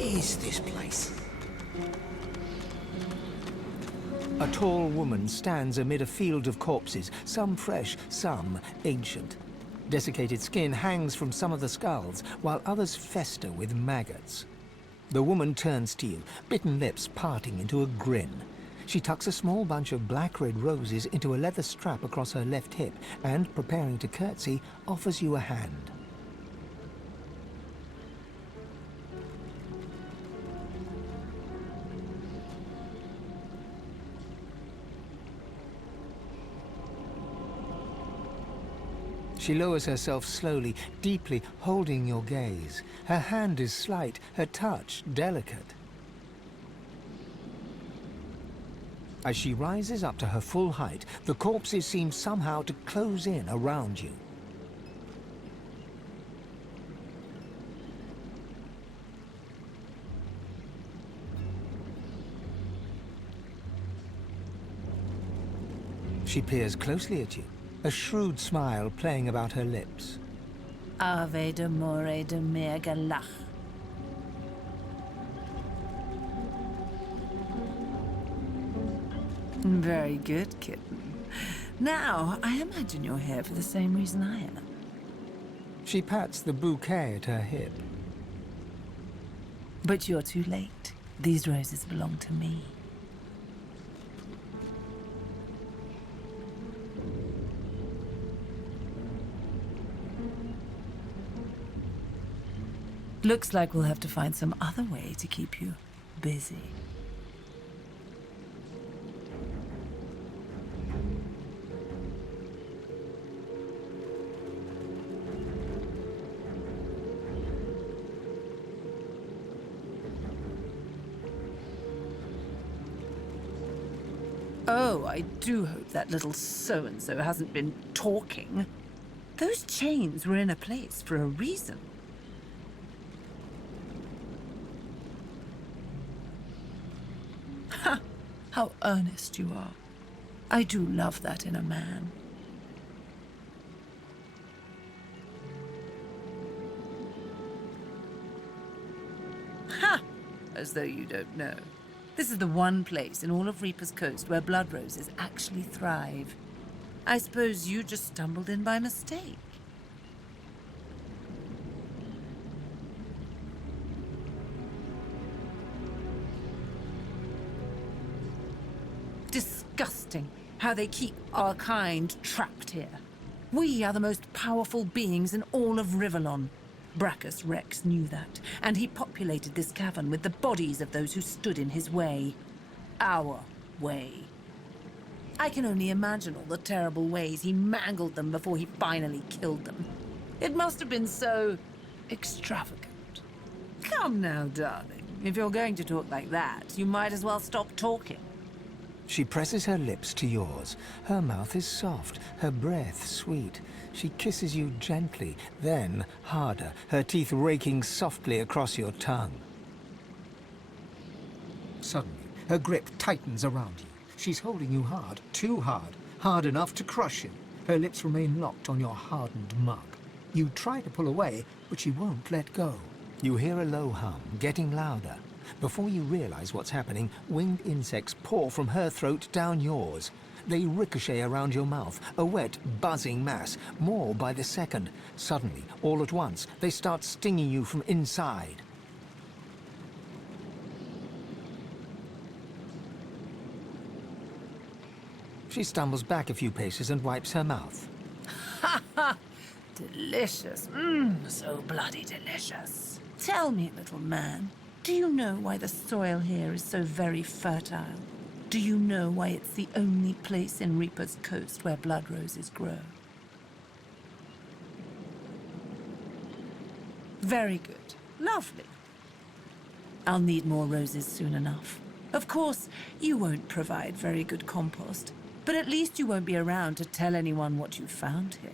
Is this place? A tall woman stands amid a field of corpses, some fresh, some ancient. Desiccated skin hangs from some of the skulls, while others fester with maggots. The woman turns to you, bitten lips parting into a grin. She tucks a small bunch of black-red roses into a leather strap across her left hip and, preparing to curtsy, offers you a hand. She lowers herself slowly, deeply holding your gaze. Her hand is slight, her touch delicate. As she rises up to her full height, the corpses seem somehow to close in around you. She peers closely at you, a shrewd smile playing about her lips. Ave de more de mega lach. Very good, kitten. Now, I imagine you're here for the same reason I am. She pats the bouquet at her hip. But you're too late. These roses belong to me. Looks like we'll have to find some other way to keep you busy. Oh, I do hope that little so-and-so hasn't been talking. Those chains were in a place for a reason. Ha! How earnest you are. I do love that in a man. Ha! As though you don't know. This is the one place in all of Reaper's Coast where blood roses actually thrive. I suppose you just stumbled in by mistake. Disgusting how they keep our kind trapped here. We are the most powerful beings in all of Rivellon. Brachus Rex knew that, and he populated this cavern with the bodies of those who stood in his way. Our way. I can only imagine all the terrible ways he mangled them before he finally killed them. It must have been so extravagant. Come now, darling. If you're going to talk like that, you might as well stop talking. She presses her lips to yours. Her mouth is soft, her breath sweet. She kisses you gently, then harder, her teeth raking softly across your tongue. Suddenly, her grip tightens around you. She's holding you hard, too hard, hard enough to crush you. Her lips remain locked on your hardened mug. You try to pull away, but she won't let go. You hear a low hum, getting louder. Before you realize what's happening, winged insects pour from her throat down yours. They ricochet around your mouth, a wet, buzzing mass, more by the second. Suddenly, all at once, they start stinging you from inside. She stumbles back a few paces and wipes her mouth. Ha ha! Delicious. So bloody delicious. Tell me, little man, do you know why the soil here is so very fertile? Do you know why it's the only place in Reaper's Coast where blood roses grow? Very good. Lovely. I'll need more roses soon enough. Of course, you won't provide very good compost, but at least you won't be around to tell anyone what you found here.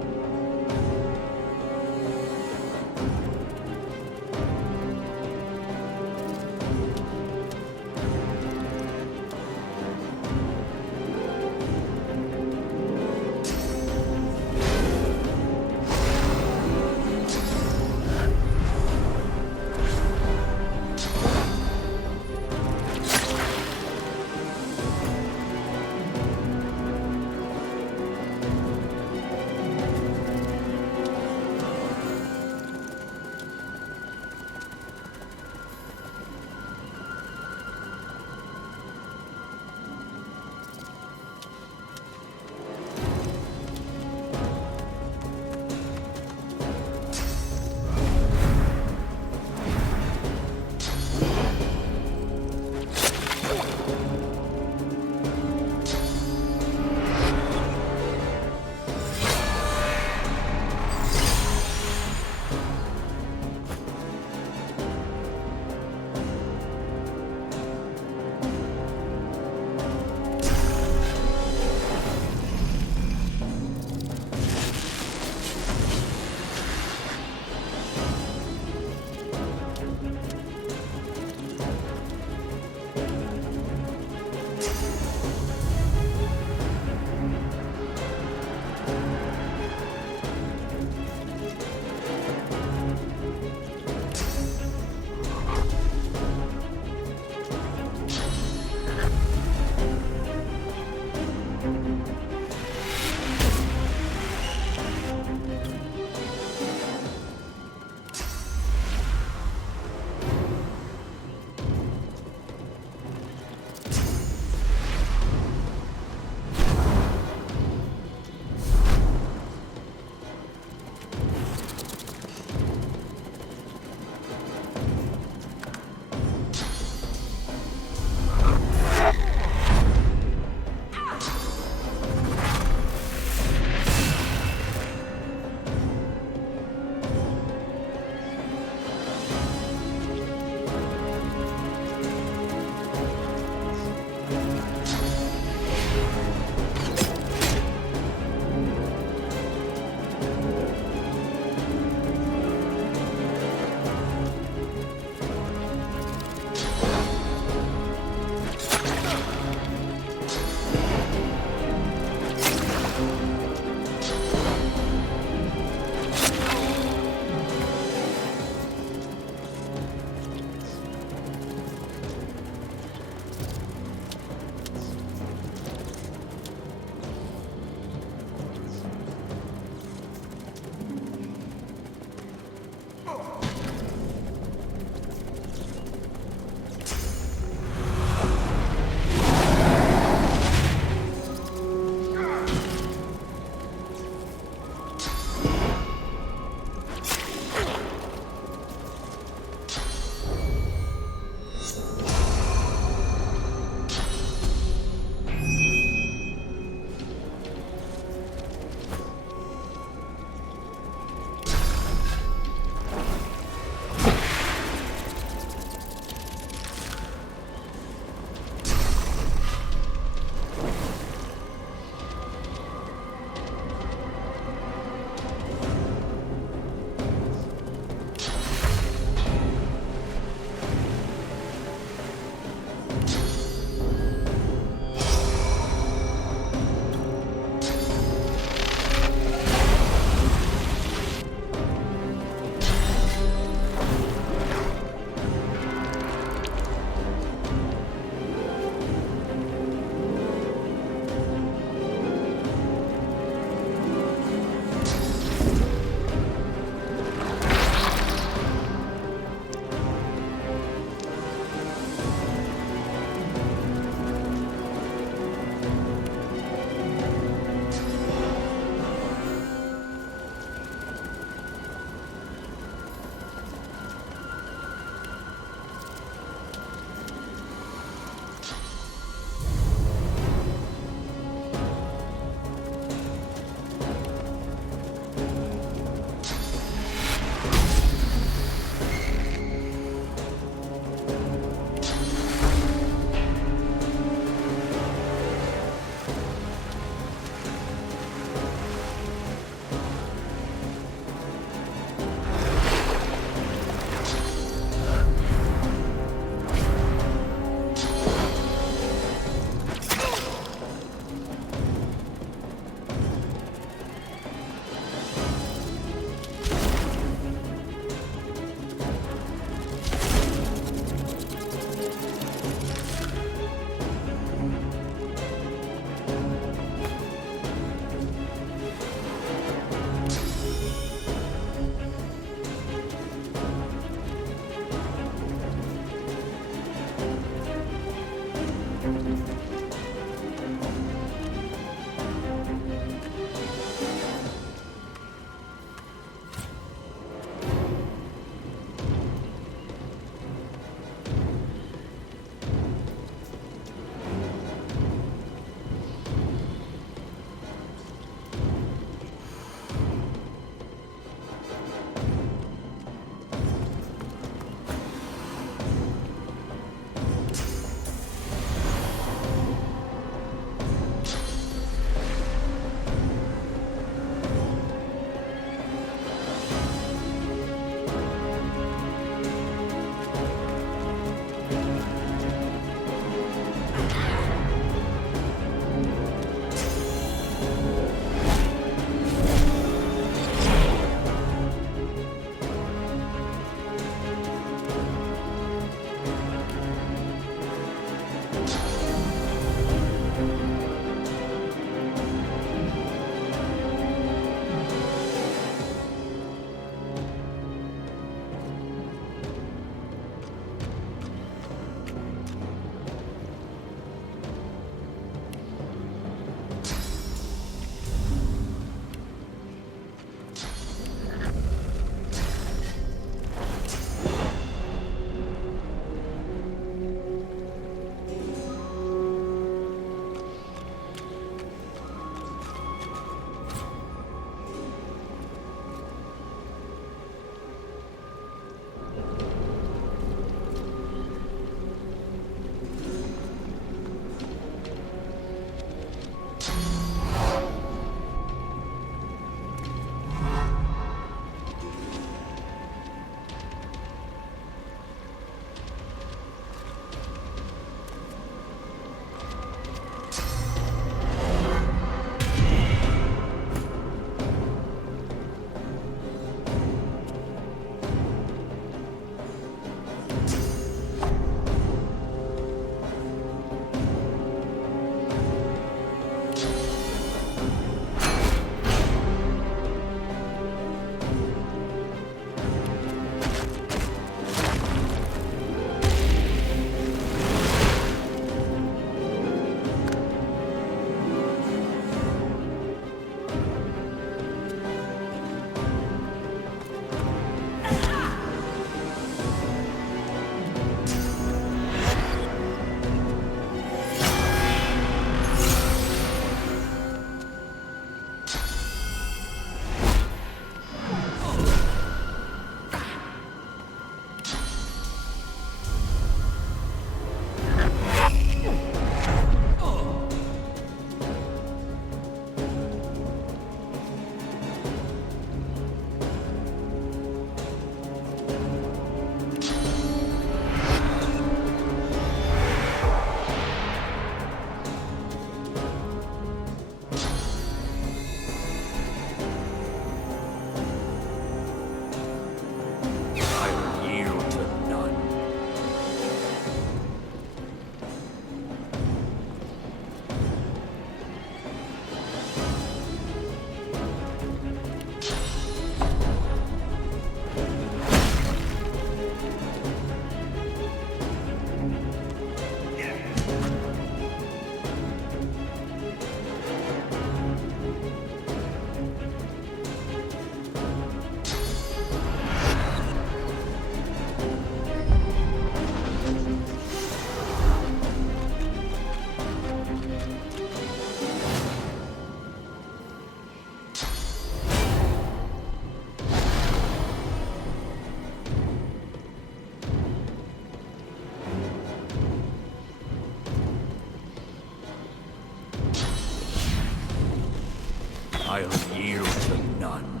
I'll yield to none.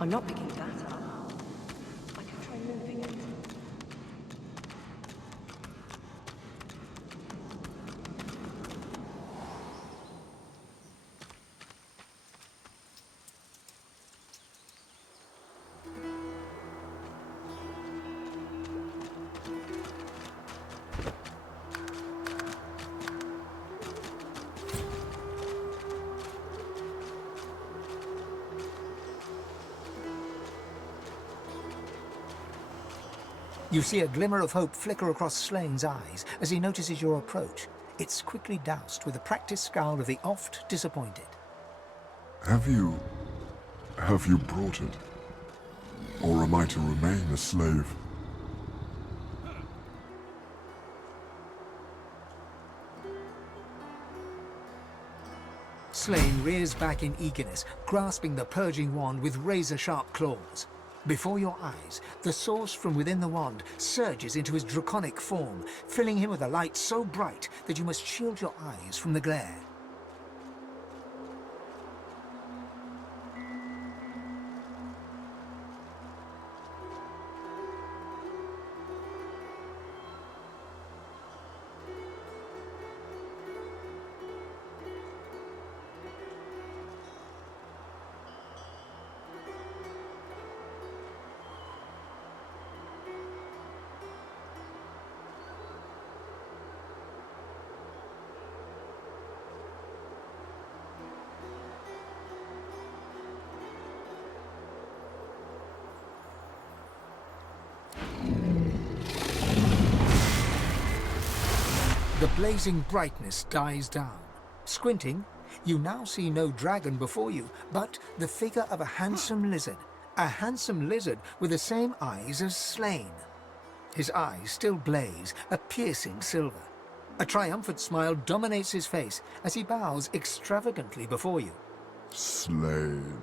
I'm not picking that up. I can try moving it. You see a glimmer of hope flicker across Slane's eyes as he notices your approach. It's quickly doused with a practiced scowl of the oft disappointed. Have you brought it? Or am I to remain a slave? Slane rears back in eagerness, grasping the purging wand with razor-sharp claws. Before your eyes, the source from within the wand surges into his draconic form, filling him with a light so bright that you must shield your eyes from the glare. The blazing brightness dies down. Squinting, you now see no dragon before you, but the figure of a handsome lizard. A handsome lizard with the same eyes as Slane. His eyes still blaze, a piercing silver. A triumphant smile dominates his face as he bows extravagantly before you. Slane,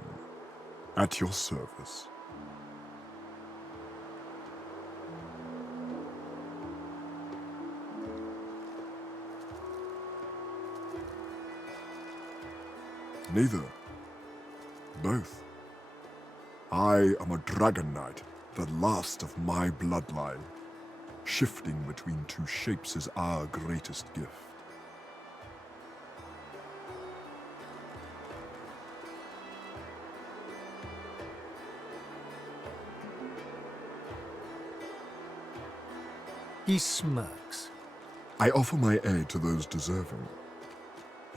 at your service. Neither. Both. I am a dragon knight, the last of my bloodline. Shifting between two shapes is our greatest gift. He smirks. I offer my aid to those deserving.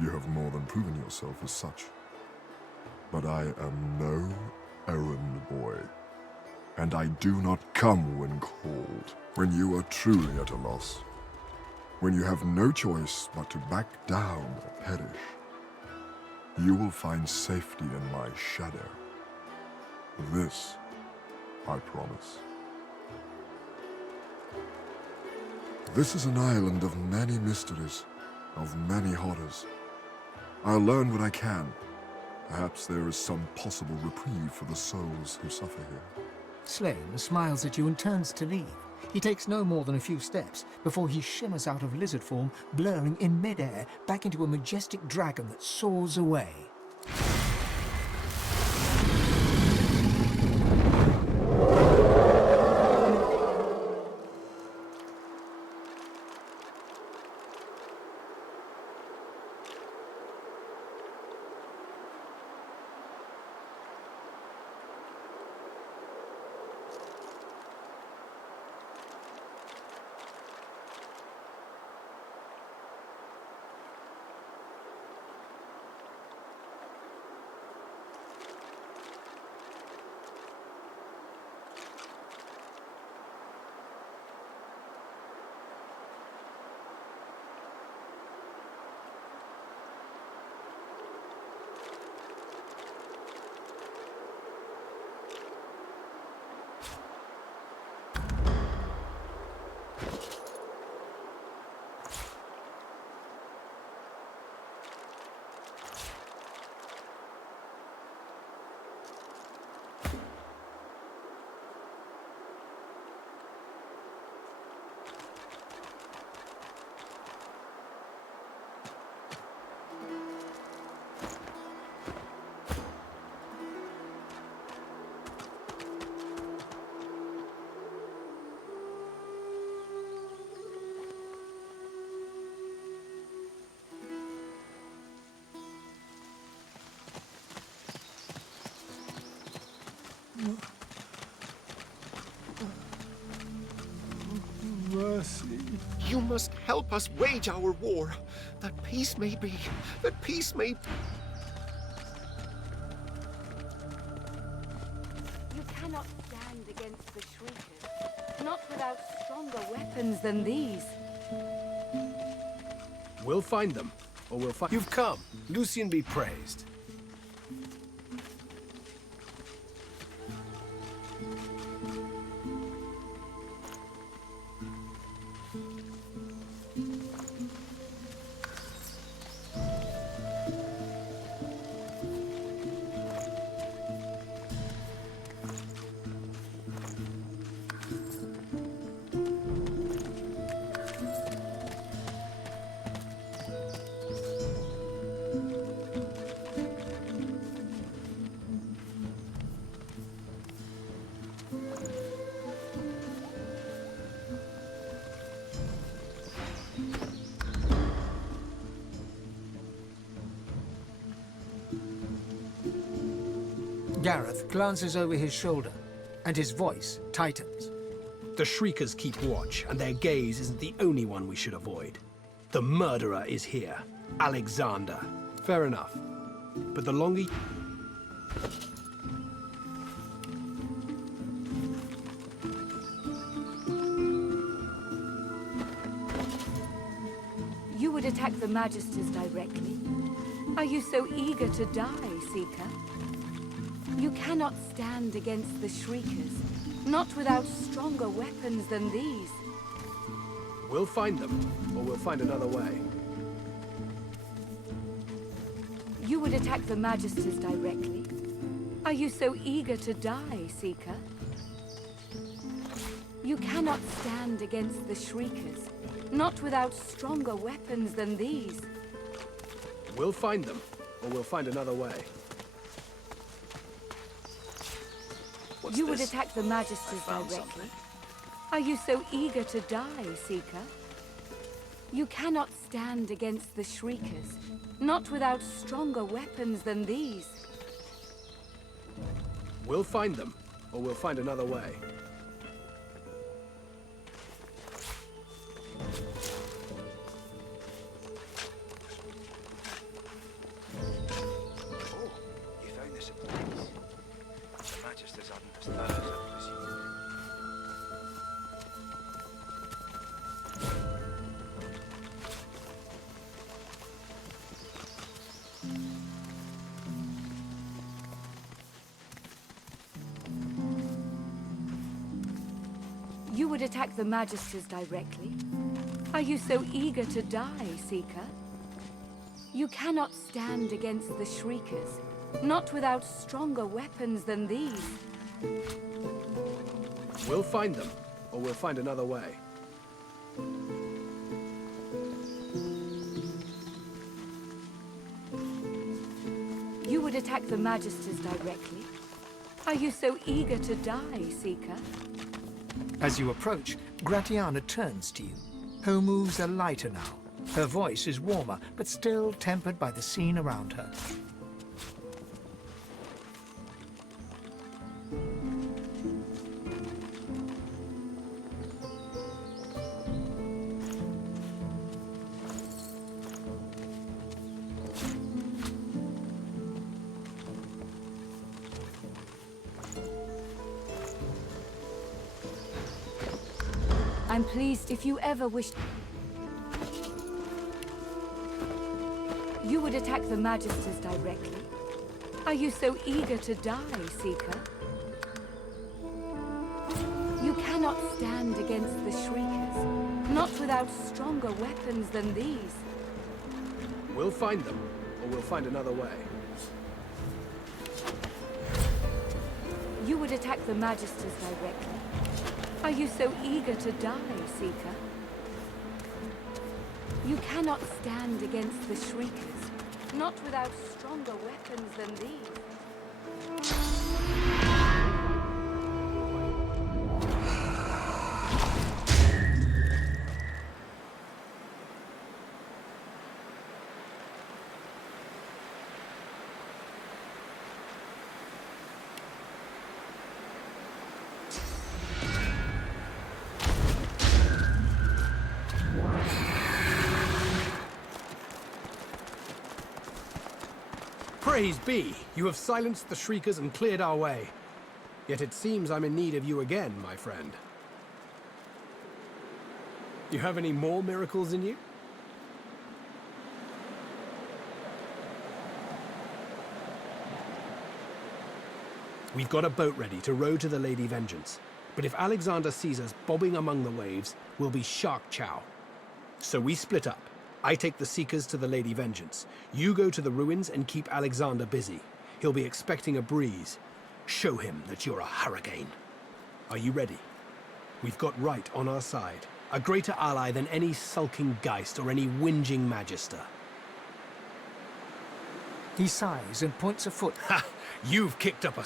You have more than proven yourself as such. But I am no errand boy. And I do not come when called, when you are truly at a loss. When you have no choice but to back down or perish. You will find safety in my shadow. This, I promise. This is an island of many mysteries, of many horrors. I'll learn what I can. Perhaps there is some possible reprieve for the souls who suffer here. Slane smiles at you and turns to leave. He takes no more than a few steps before he shimmers out of lizard form, blurring in midair back into a majestic dragon that soars away. Mercy. You must help us wage our war, that peace may be, that peace may... You cannot stand against the Shriekers, not without stronger weapons than these. We'll find them, or we'll find... You've come. Lucian be praised. Gareth glances over his shoulder, and his voice tightens. The Shriekers keep watch, and their gaze isn't the only one we should avoid. The murderer is here, Alexander. Fair enough. But the longer... You would attack the Magisters directly. Are you so eager to die, Seeker? You cannot stand against the Shriekers, not without stronger weapons than these. We'll find them, or we'll find another way. You would attack the Magisters directly. Are you so eager to die, Seeker? You cannot stand against the Shriekers, not without stronger weapons than these. We'll find them, or we'll find another way. What's You would this? attack the Magisters directly. Are you so eager to die, Seeker? You cannot stand against the Shriekers, not without stronger weapons than these. We'll find them, or we'll find another way. Oh, you found this at place. The Magisters hadn't as theirs, I presume. You would attack the Magisters directly. Are you so eager to die, Seeker? You cannot stand against the Shriekers, not without stronger weapons than these. We'll find them, or we'll find another way. You would attack the Magisters directly. Are you so eager to die, Seeker? As you approach, Gratiana turns to you. Her moves are lighter now. Her voice is warmer, but still tempered by the scene around her. I'm pleased if you ever wish... You would attack the Magisters directly. Are you so eager to die, Seeker? You cannot stand against the Shriekers, not without stronger weapons than these. We'll find them, or we'll find another way. You would attack the Magisters directly. Are you so eager to die, Seeker? You cannot stand against the Shriekers, not without stronger weapons than these. Praise be! You have silenced the Shriekers and cleared our way. Yet it seems I'm in need of you again, my friend. You have any more miracles in you? We've got a boat ready to row to the Lady Vengeance. But if Alexander sees us bobbing among the waves, we'll be shark chow. So we split up. I take the Seekers to the Lady Vengeance. You go to the ruins and keep Alexander busy. He'll be expecting a breeze. Show him that you're a hurricane. Are you ready? We've got right on our side. A greater ally than any sulking Geist or any whinging Magister. He sighs and points a foot. Ha! You've kicked up a...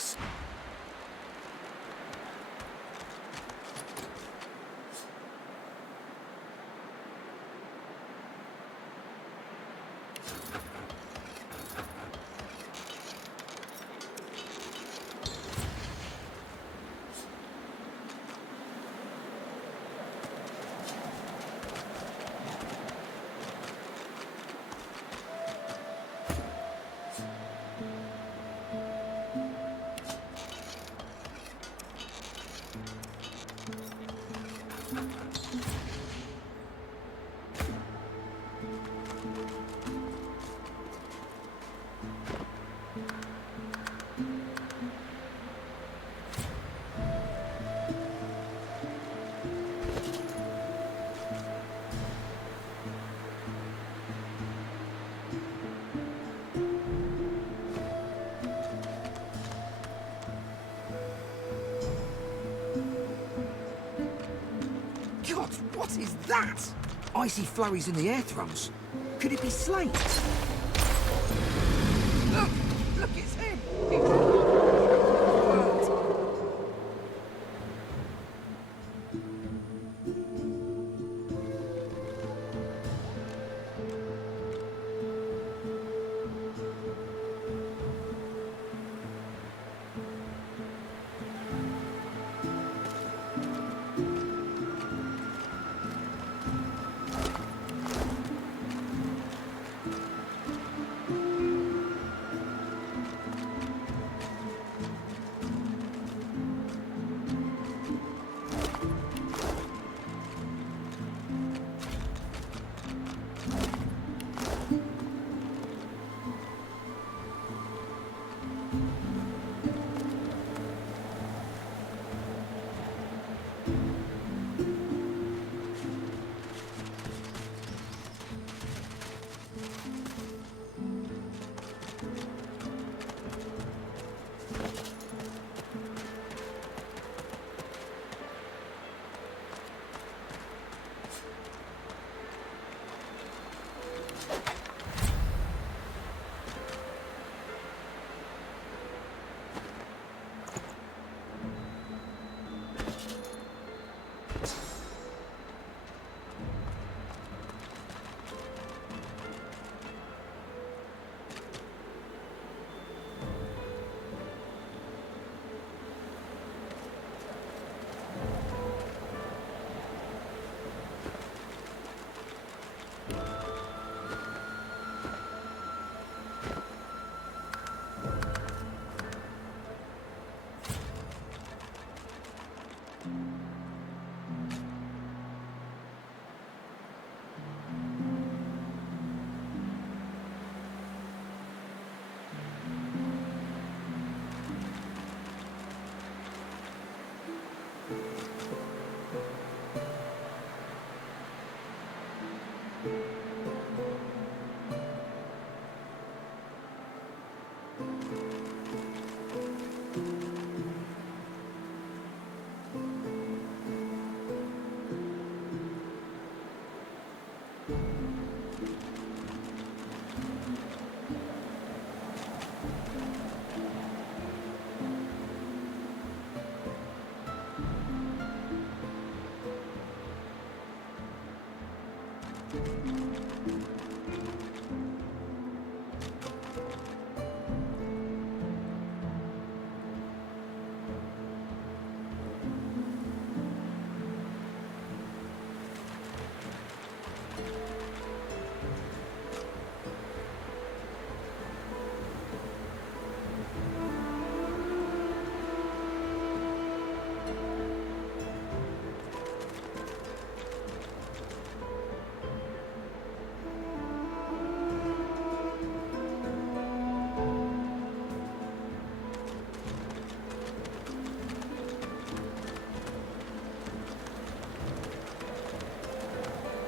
God, what is that? Icy flurries in the air thrums. Could it be slate?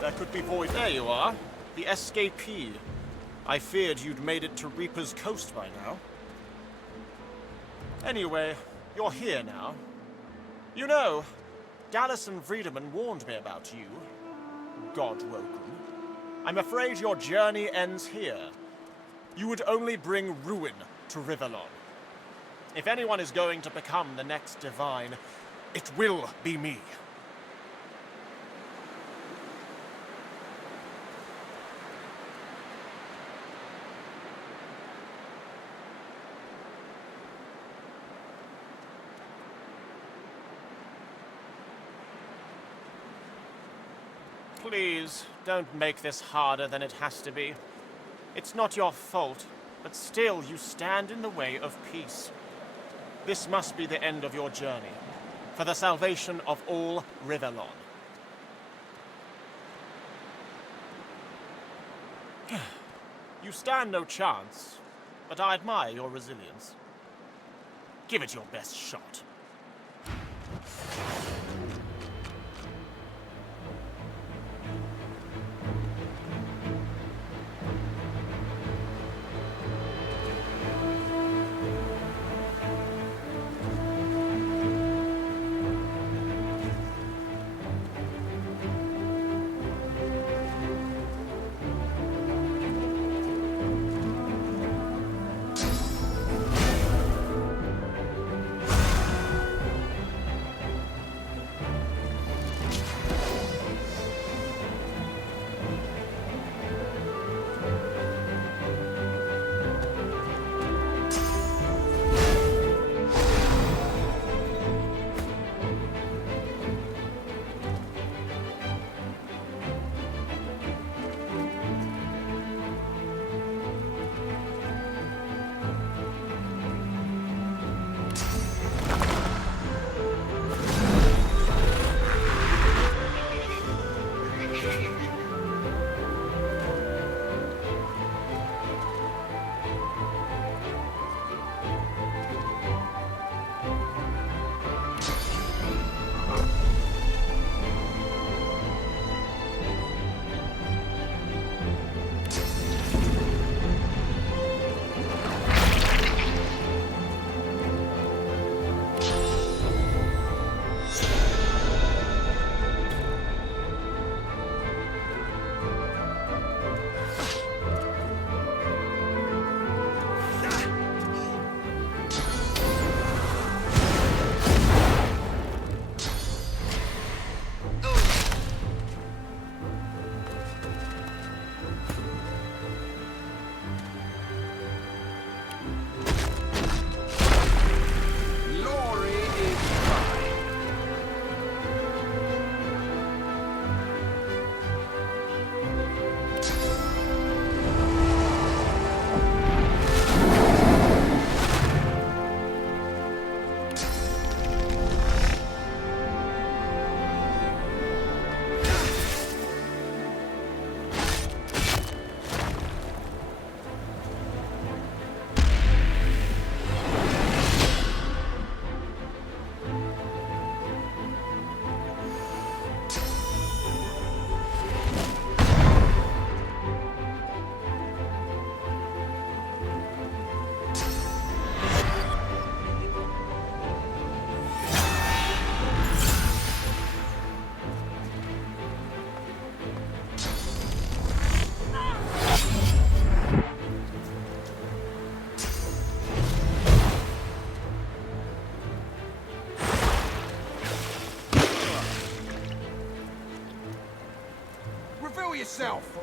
There could be void. There you are. The escapee. I feared you'd made it to Reaper's Coast by now. Anyway, you're here now. You know, Dallas and Friedemann warned me about you. God-woken. I'm afraid your journey ends here. You would only bring ruin to Rivellon. If anyone is going to become the next divine, it will be me. Please, don't make this harder than it has to be. It's not your fault, but still you stand in the way of peace. This must be the end of your journey, for the salvation of all Rivellon. You stand no chance, but I admire your resilience. Give it your best shot. yourself!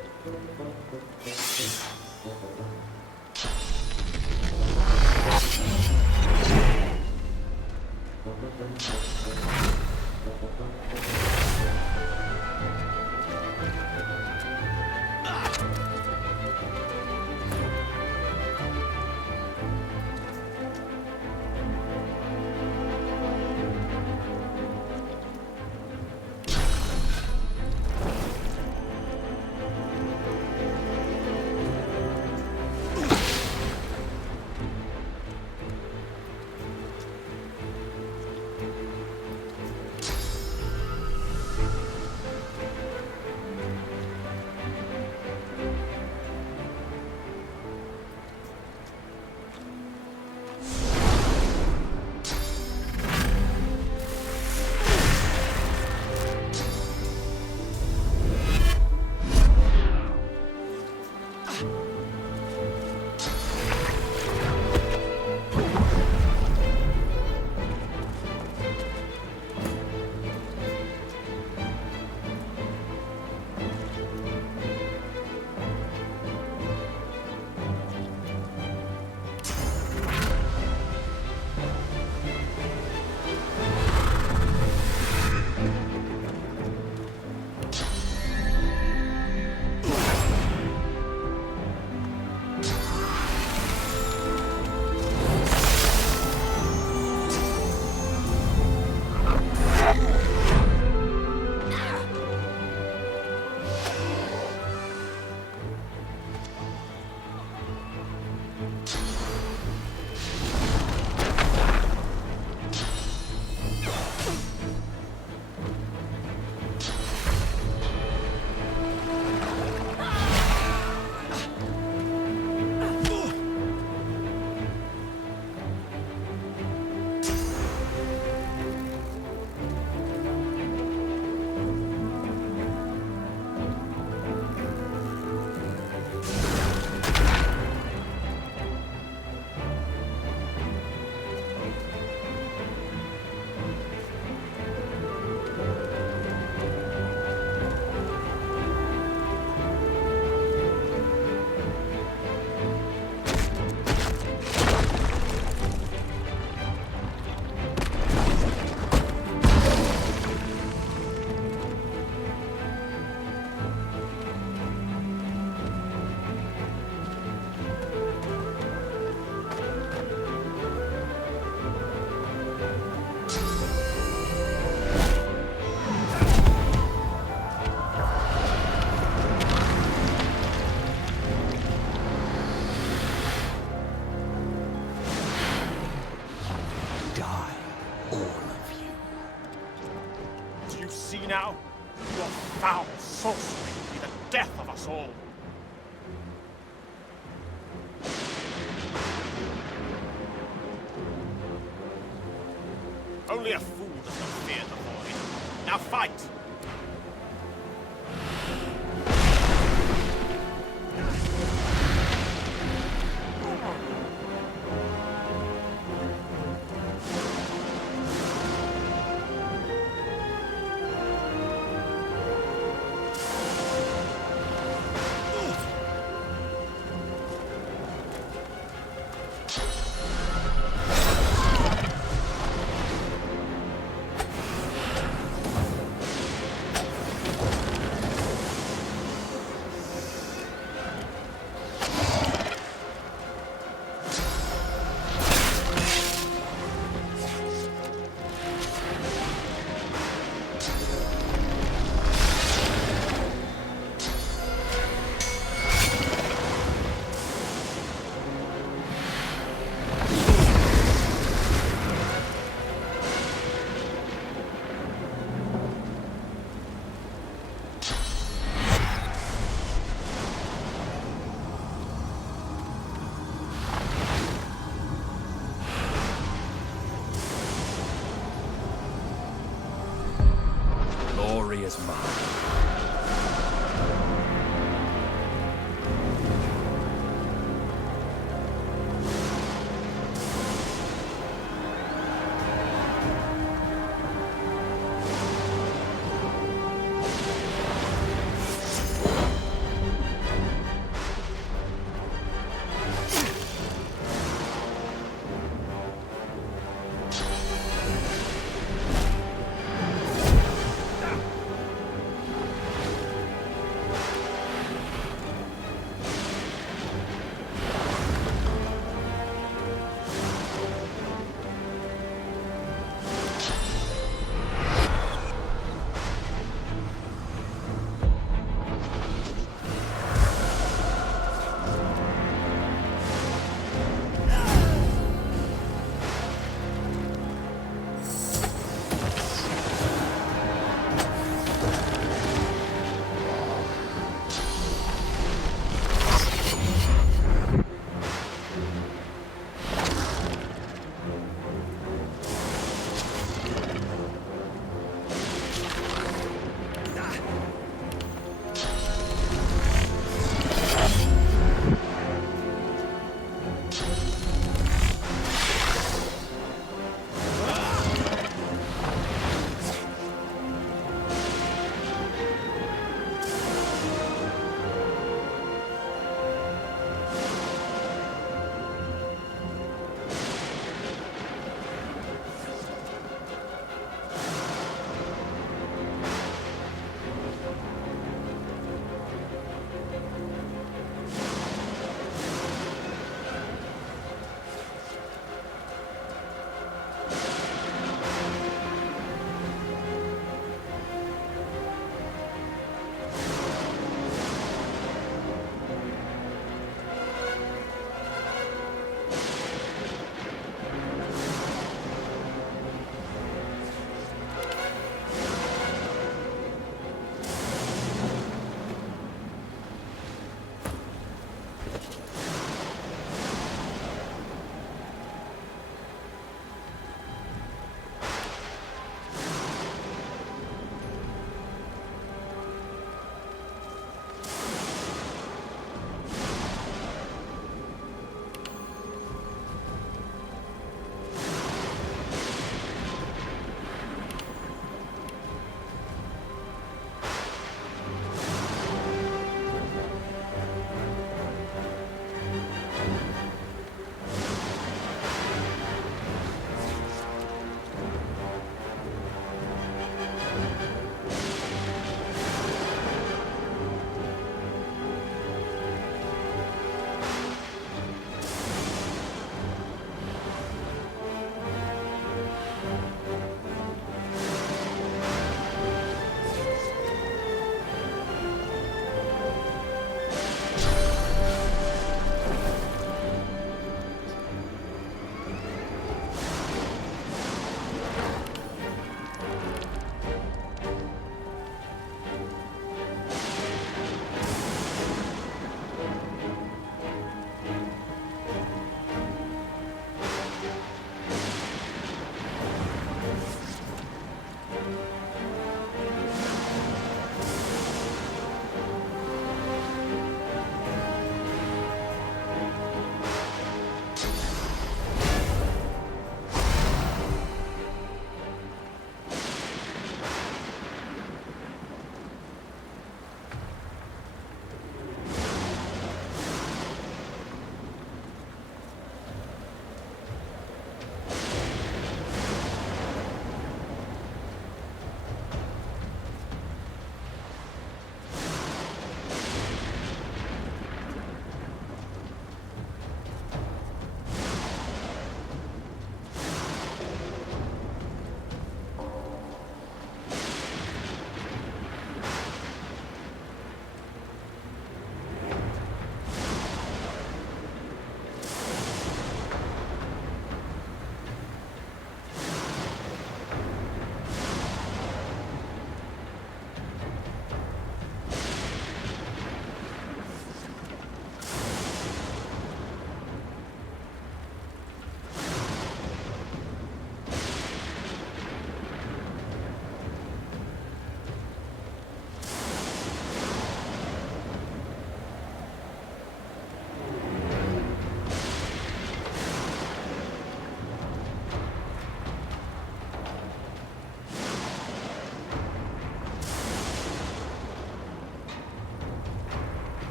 Now, your foul sorcery will be the death of us all. Only a fool does not fear the void. Now fight! Is mine.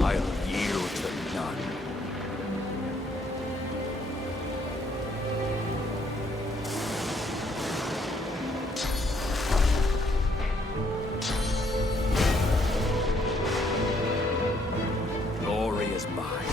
I'll yield to none. Glory is mine.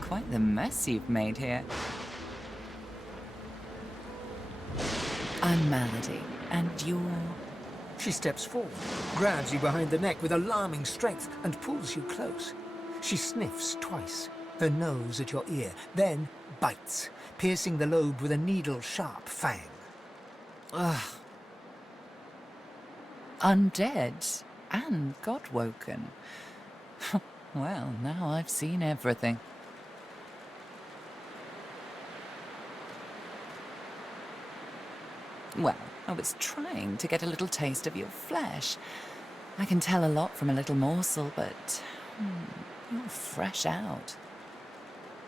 Quite the mess you've made here. I'm Malady, and you're... She steps forward, grabs you behind the neck with alarming strength, and pulls you close. She sniffs twice, her nose at your ear, then bites, piercing the lobe with a needle-sharp fang. Ugh. Undead and God-woken. Well, now I've seen everything. Well, I was trying to get a little taste of your flesh. I can tell a lot from a little morsel, but you're fresh out.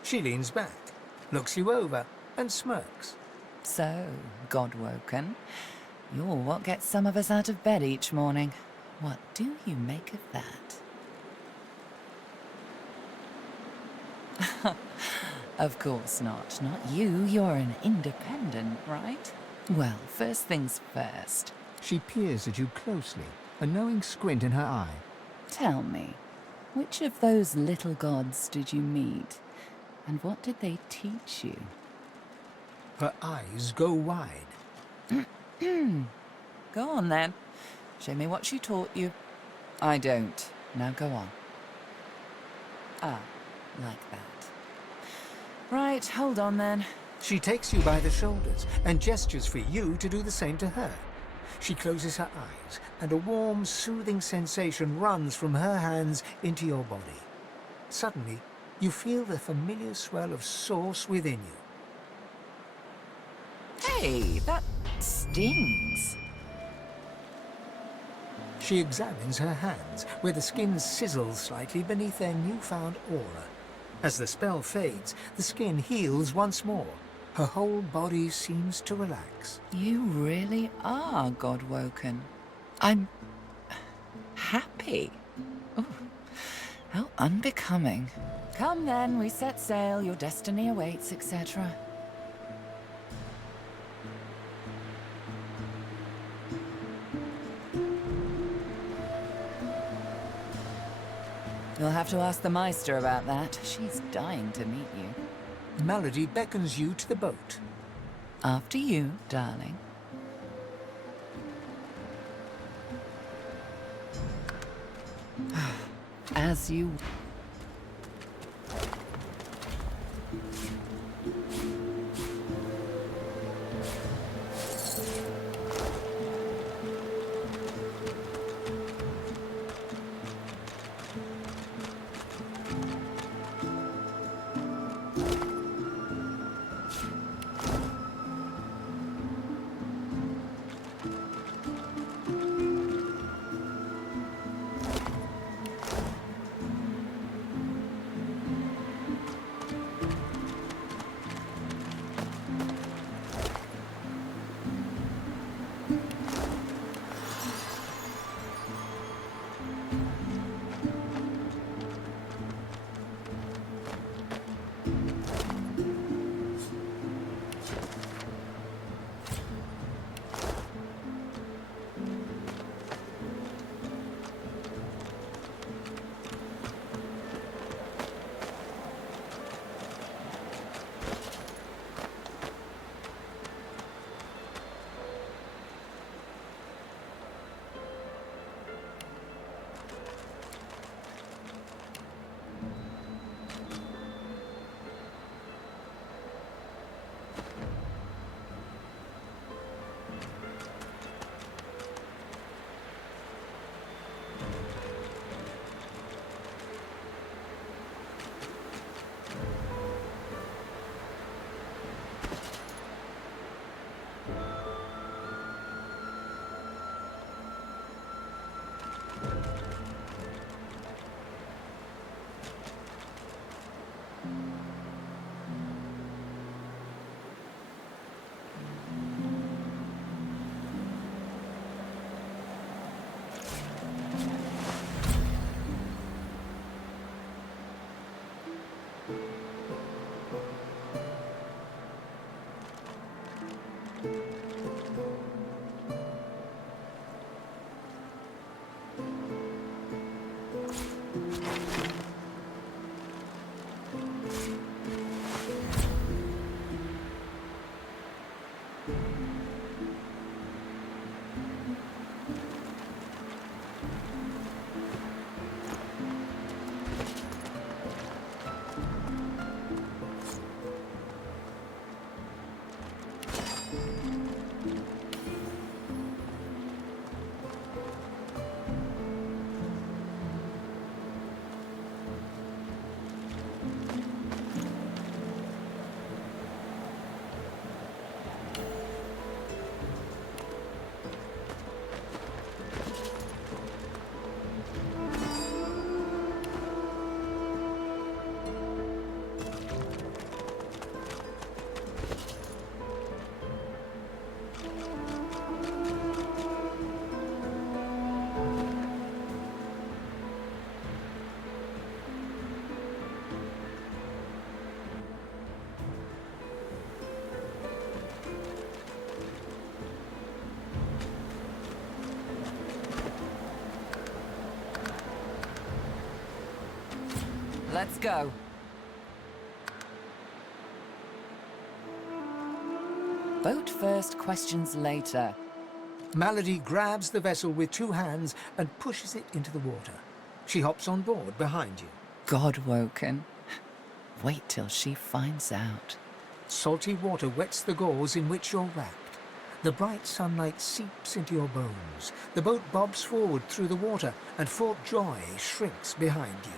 She leans back, looks you over, and smirks. So, God-woken, you're what gets some of us out of bed each morning. What do you make of that? Of course not. Not you. You're an independent, right? Well, first things first. She peers at you closely, a knowing squint in her eye. Tell me, which of those little gods did you meet? And what did they teach you? Her eyes go wide. Go on, then. Show me what she taught you. I don't. Now go on. Ah, like that. Right, hold on, then. She takes you by the shoulders and gestures for you to do the same to her. She closes her eyes, and a warm, soothing sensation runs from her hands into your body. Suddenly, you feel the familiar swell of source within you. Hey, that stings. She examines her hands, where the skin sizzles slightly beneath their newfound aura. As the spell fades, the skin heals once more. Her whole body seems to relax. You really are God-woken. I'm... happy. Ooh, how unbecoming. Come then, we set sail, your destiny awaits, etc. You'll have to ask the Meister about that. She's dying to meet you. Malady beckons you to the boat. After you, darling. As you... Let's go. Boat first, questions later. Malady grabs the vessel with 2 hands and pushes it into the water. She hops on board behind you. God-woken. Wait till she finds out. Salty water wets the gauze in which you're wrapped. The bright sunlight seeps into your bones. The boat bobs forward through the water, and Fort Joy shrinks behind you.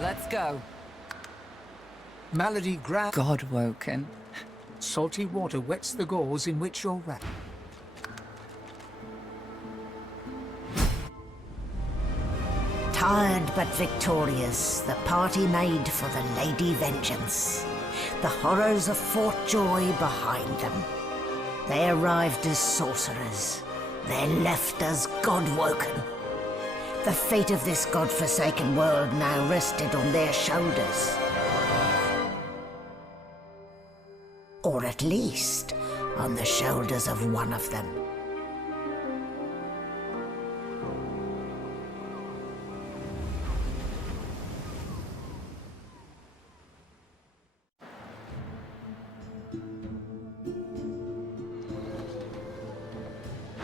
Let's go. Malady grabs... God-woken. Salty water wets the gauze in which you're wrapped. Tired but victorious, the party made for the Lady Vengeance. The horrors of Fort Joy behind them. They arrived as sorcerers. They left as God-woken. The fate of this god-forsaken world now rested on their shoulders. Or at least, on the shoulders of one of them.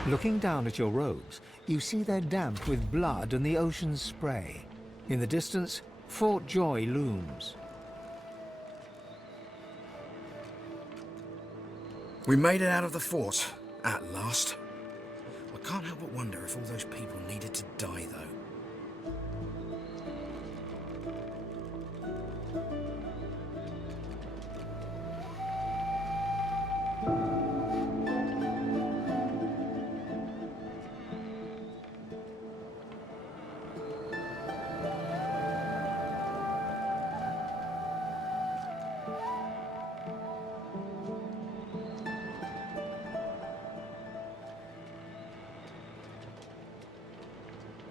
Looking down at your robes, you see they're damp with blood and the ocean's spray. In the distance, Fort Joy looms. We made it out of the fort, at last. I can't help but wonder if all those people needed to die, though.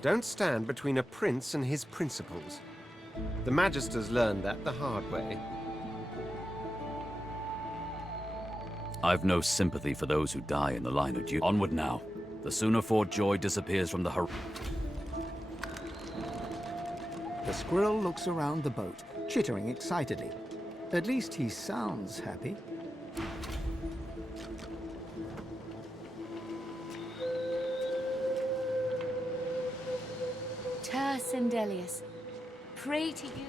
Don't stand between a prince and his principles. The Magisters learned that the hard way. I've no sympathy for those who die in the line of duty. Onward now. The sooner Fort Joy disappears from the horizon. The squirrel looks around the boat, chittering excitedly. At least he sounds happy. Sindelius, pray to you.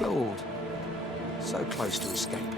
Lord, so close to escaping.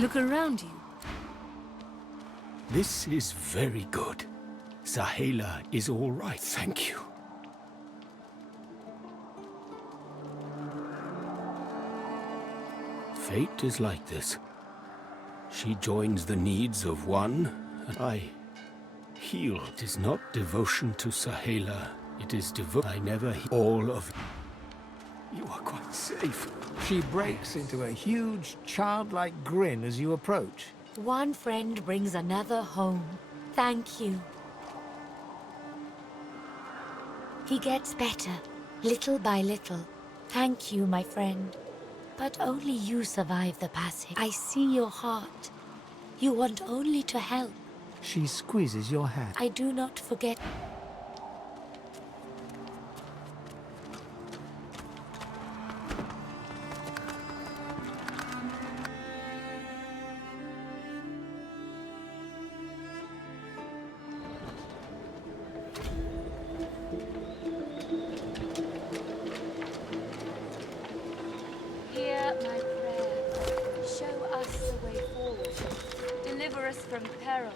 Look around you. This is very good. Sahela is all right, thank you. Fate is like this. She joins the needs of one, and I heal. It is not devotion to Sahela, it is I never all of you are quite safe. She breaks into a huge, childlike grin as you approach. One friend brings another home. Thank you. He gets better, little by little. Thank you, my friend. But only you survive the passage. I see your heart. You want only to help. She squeezes your hand. I do not forget. Hear my prayer. Show us the way forward. Deliver us from peril.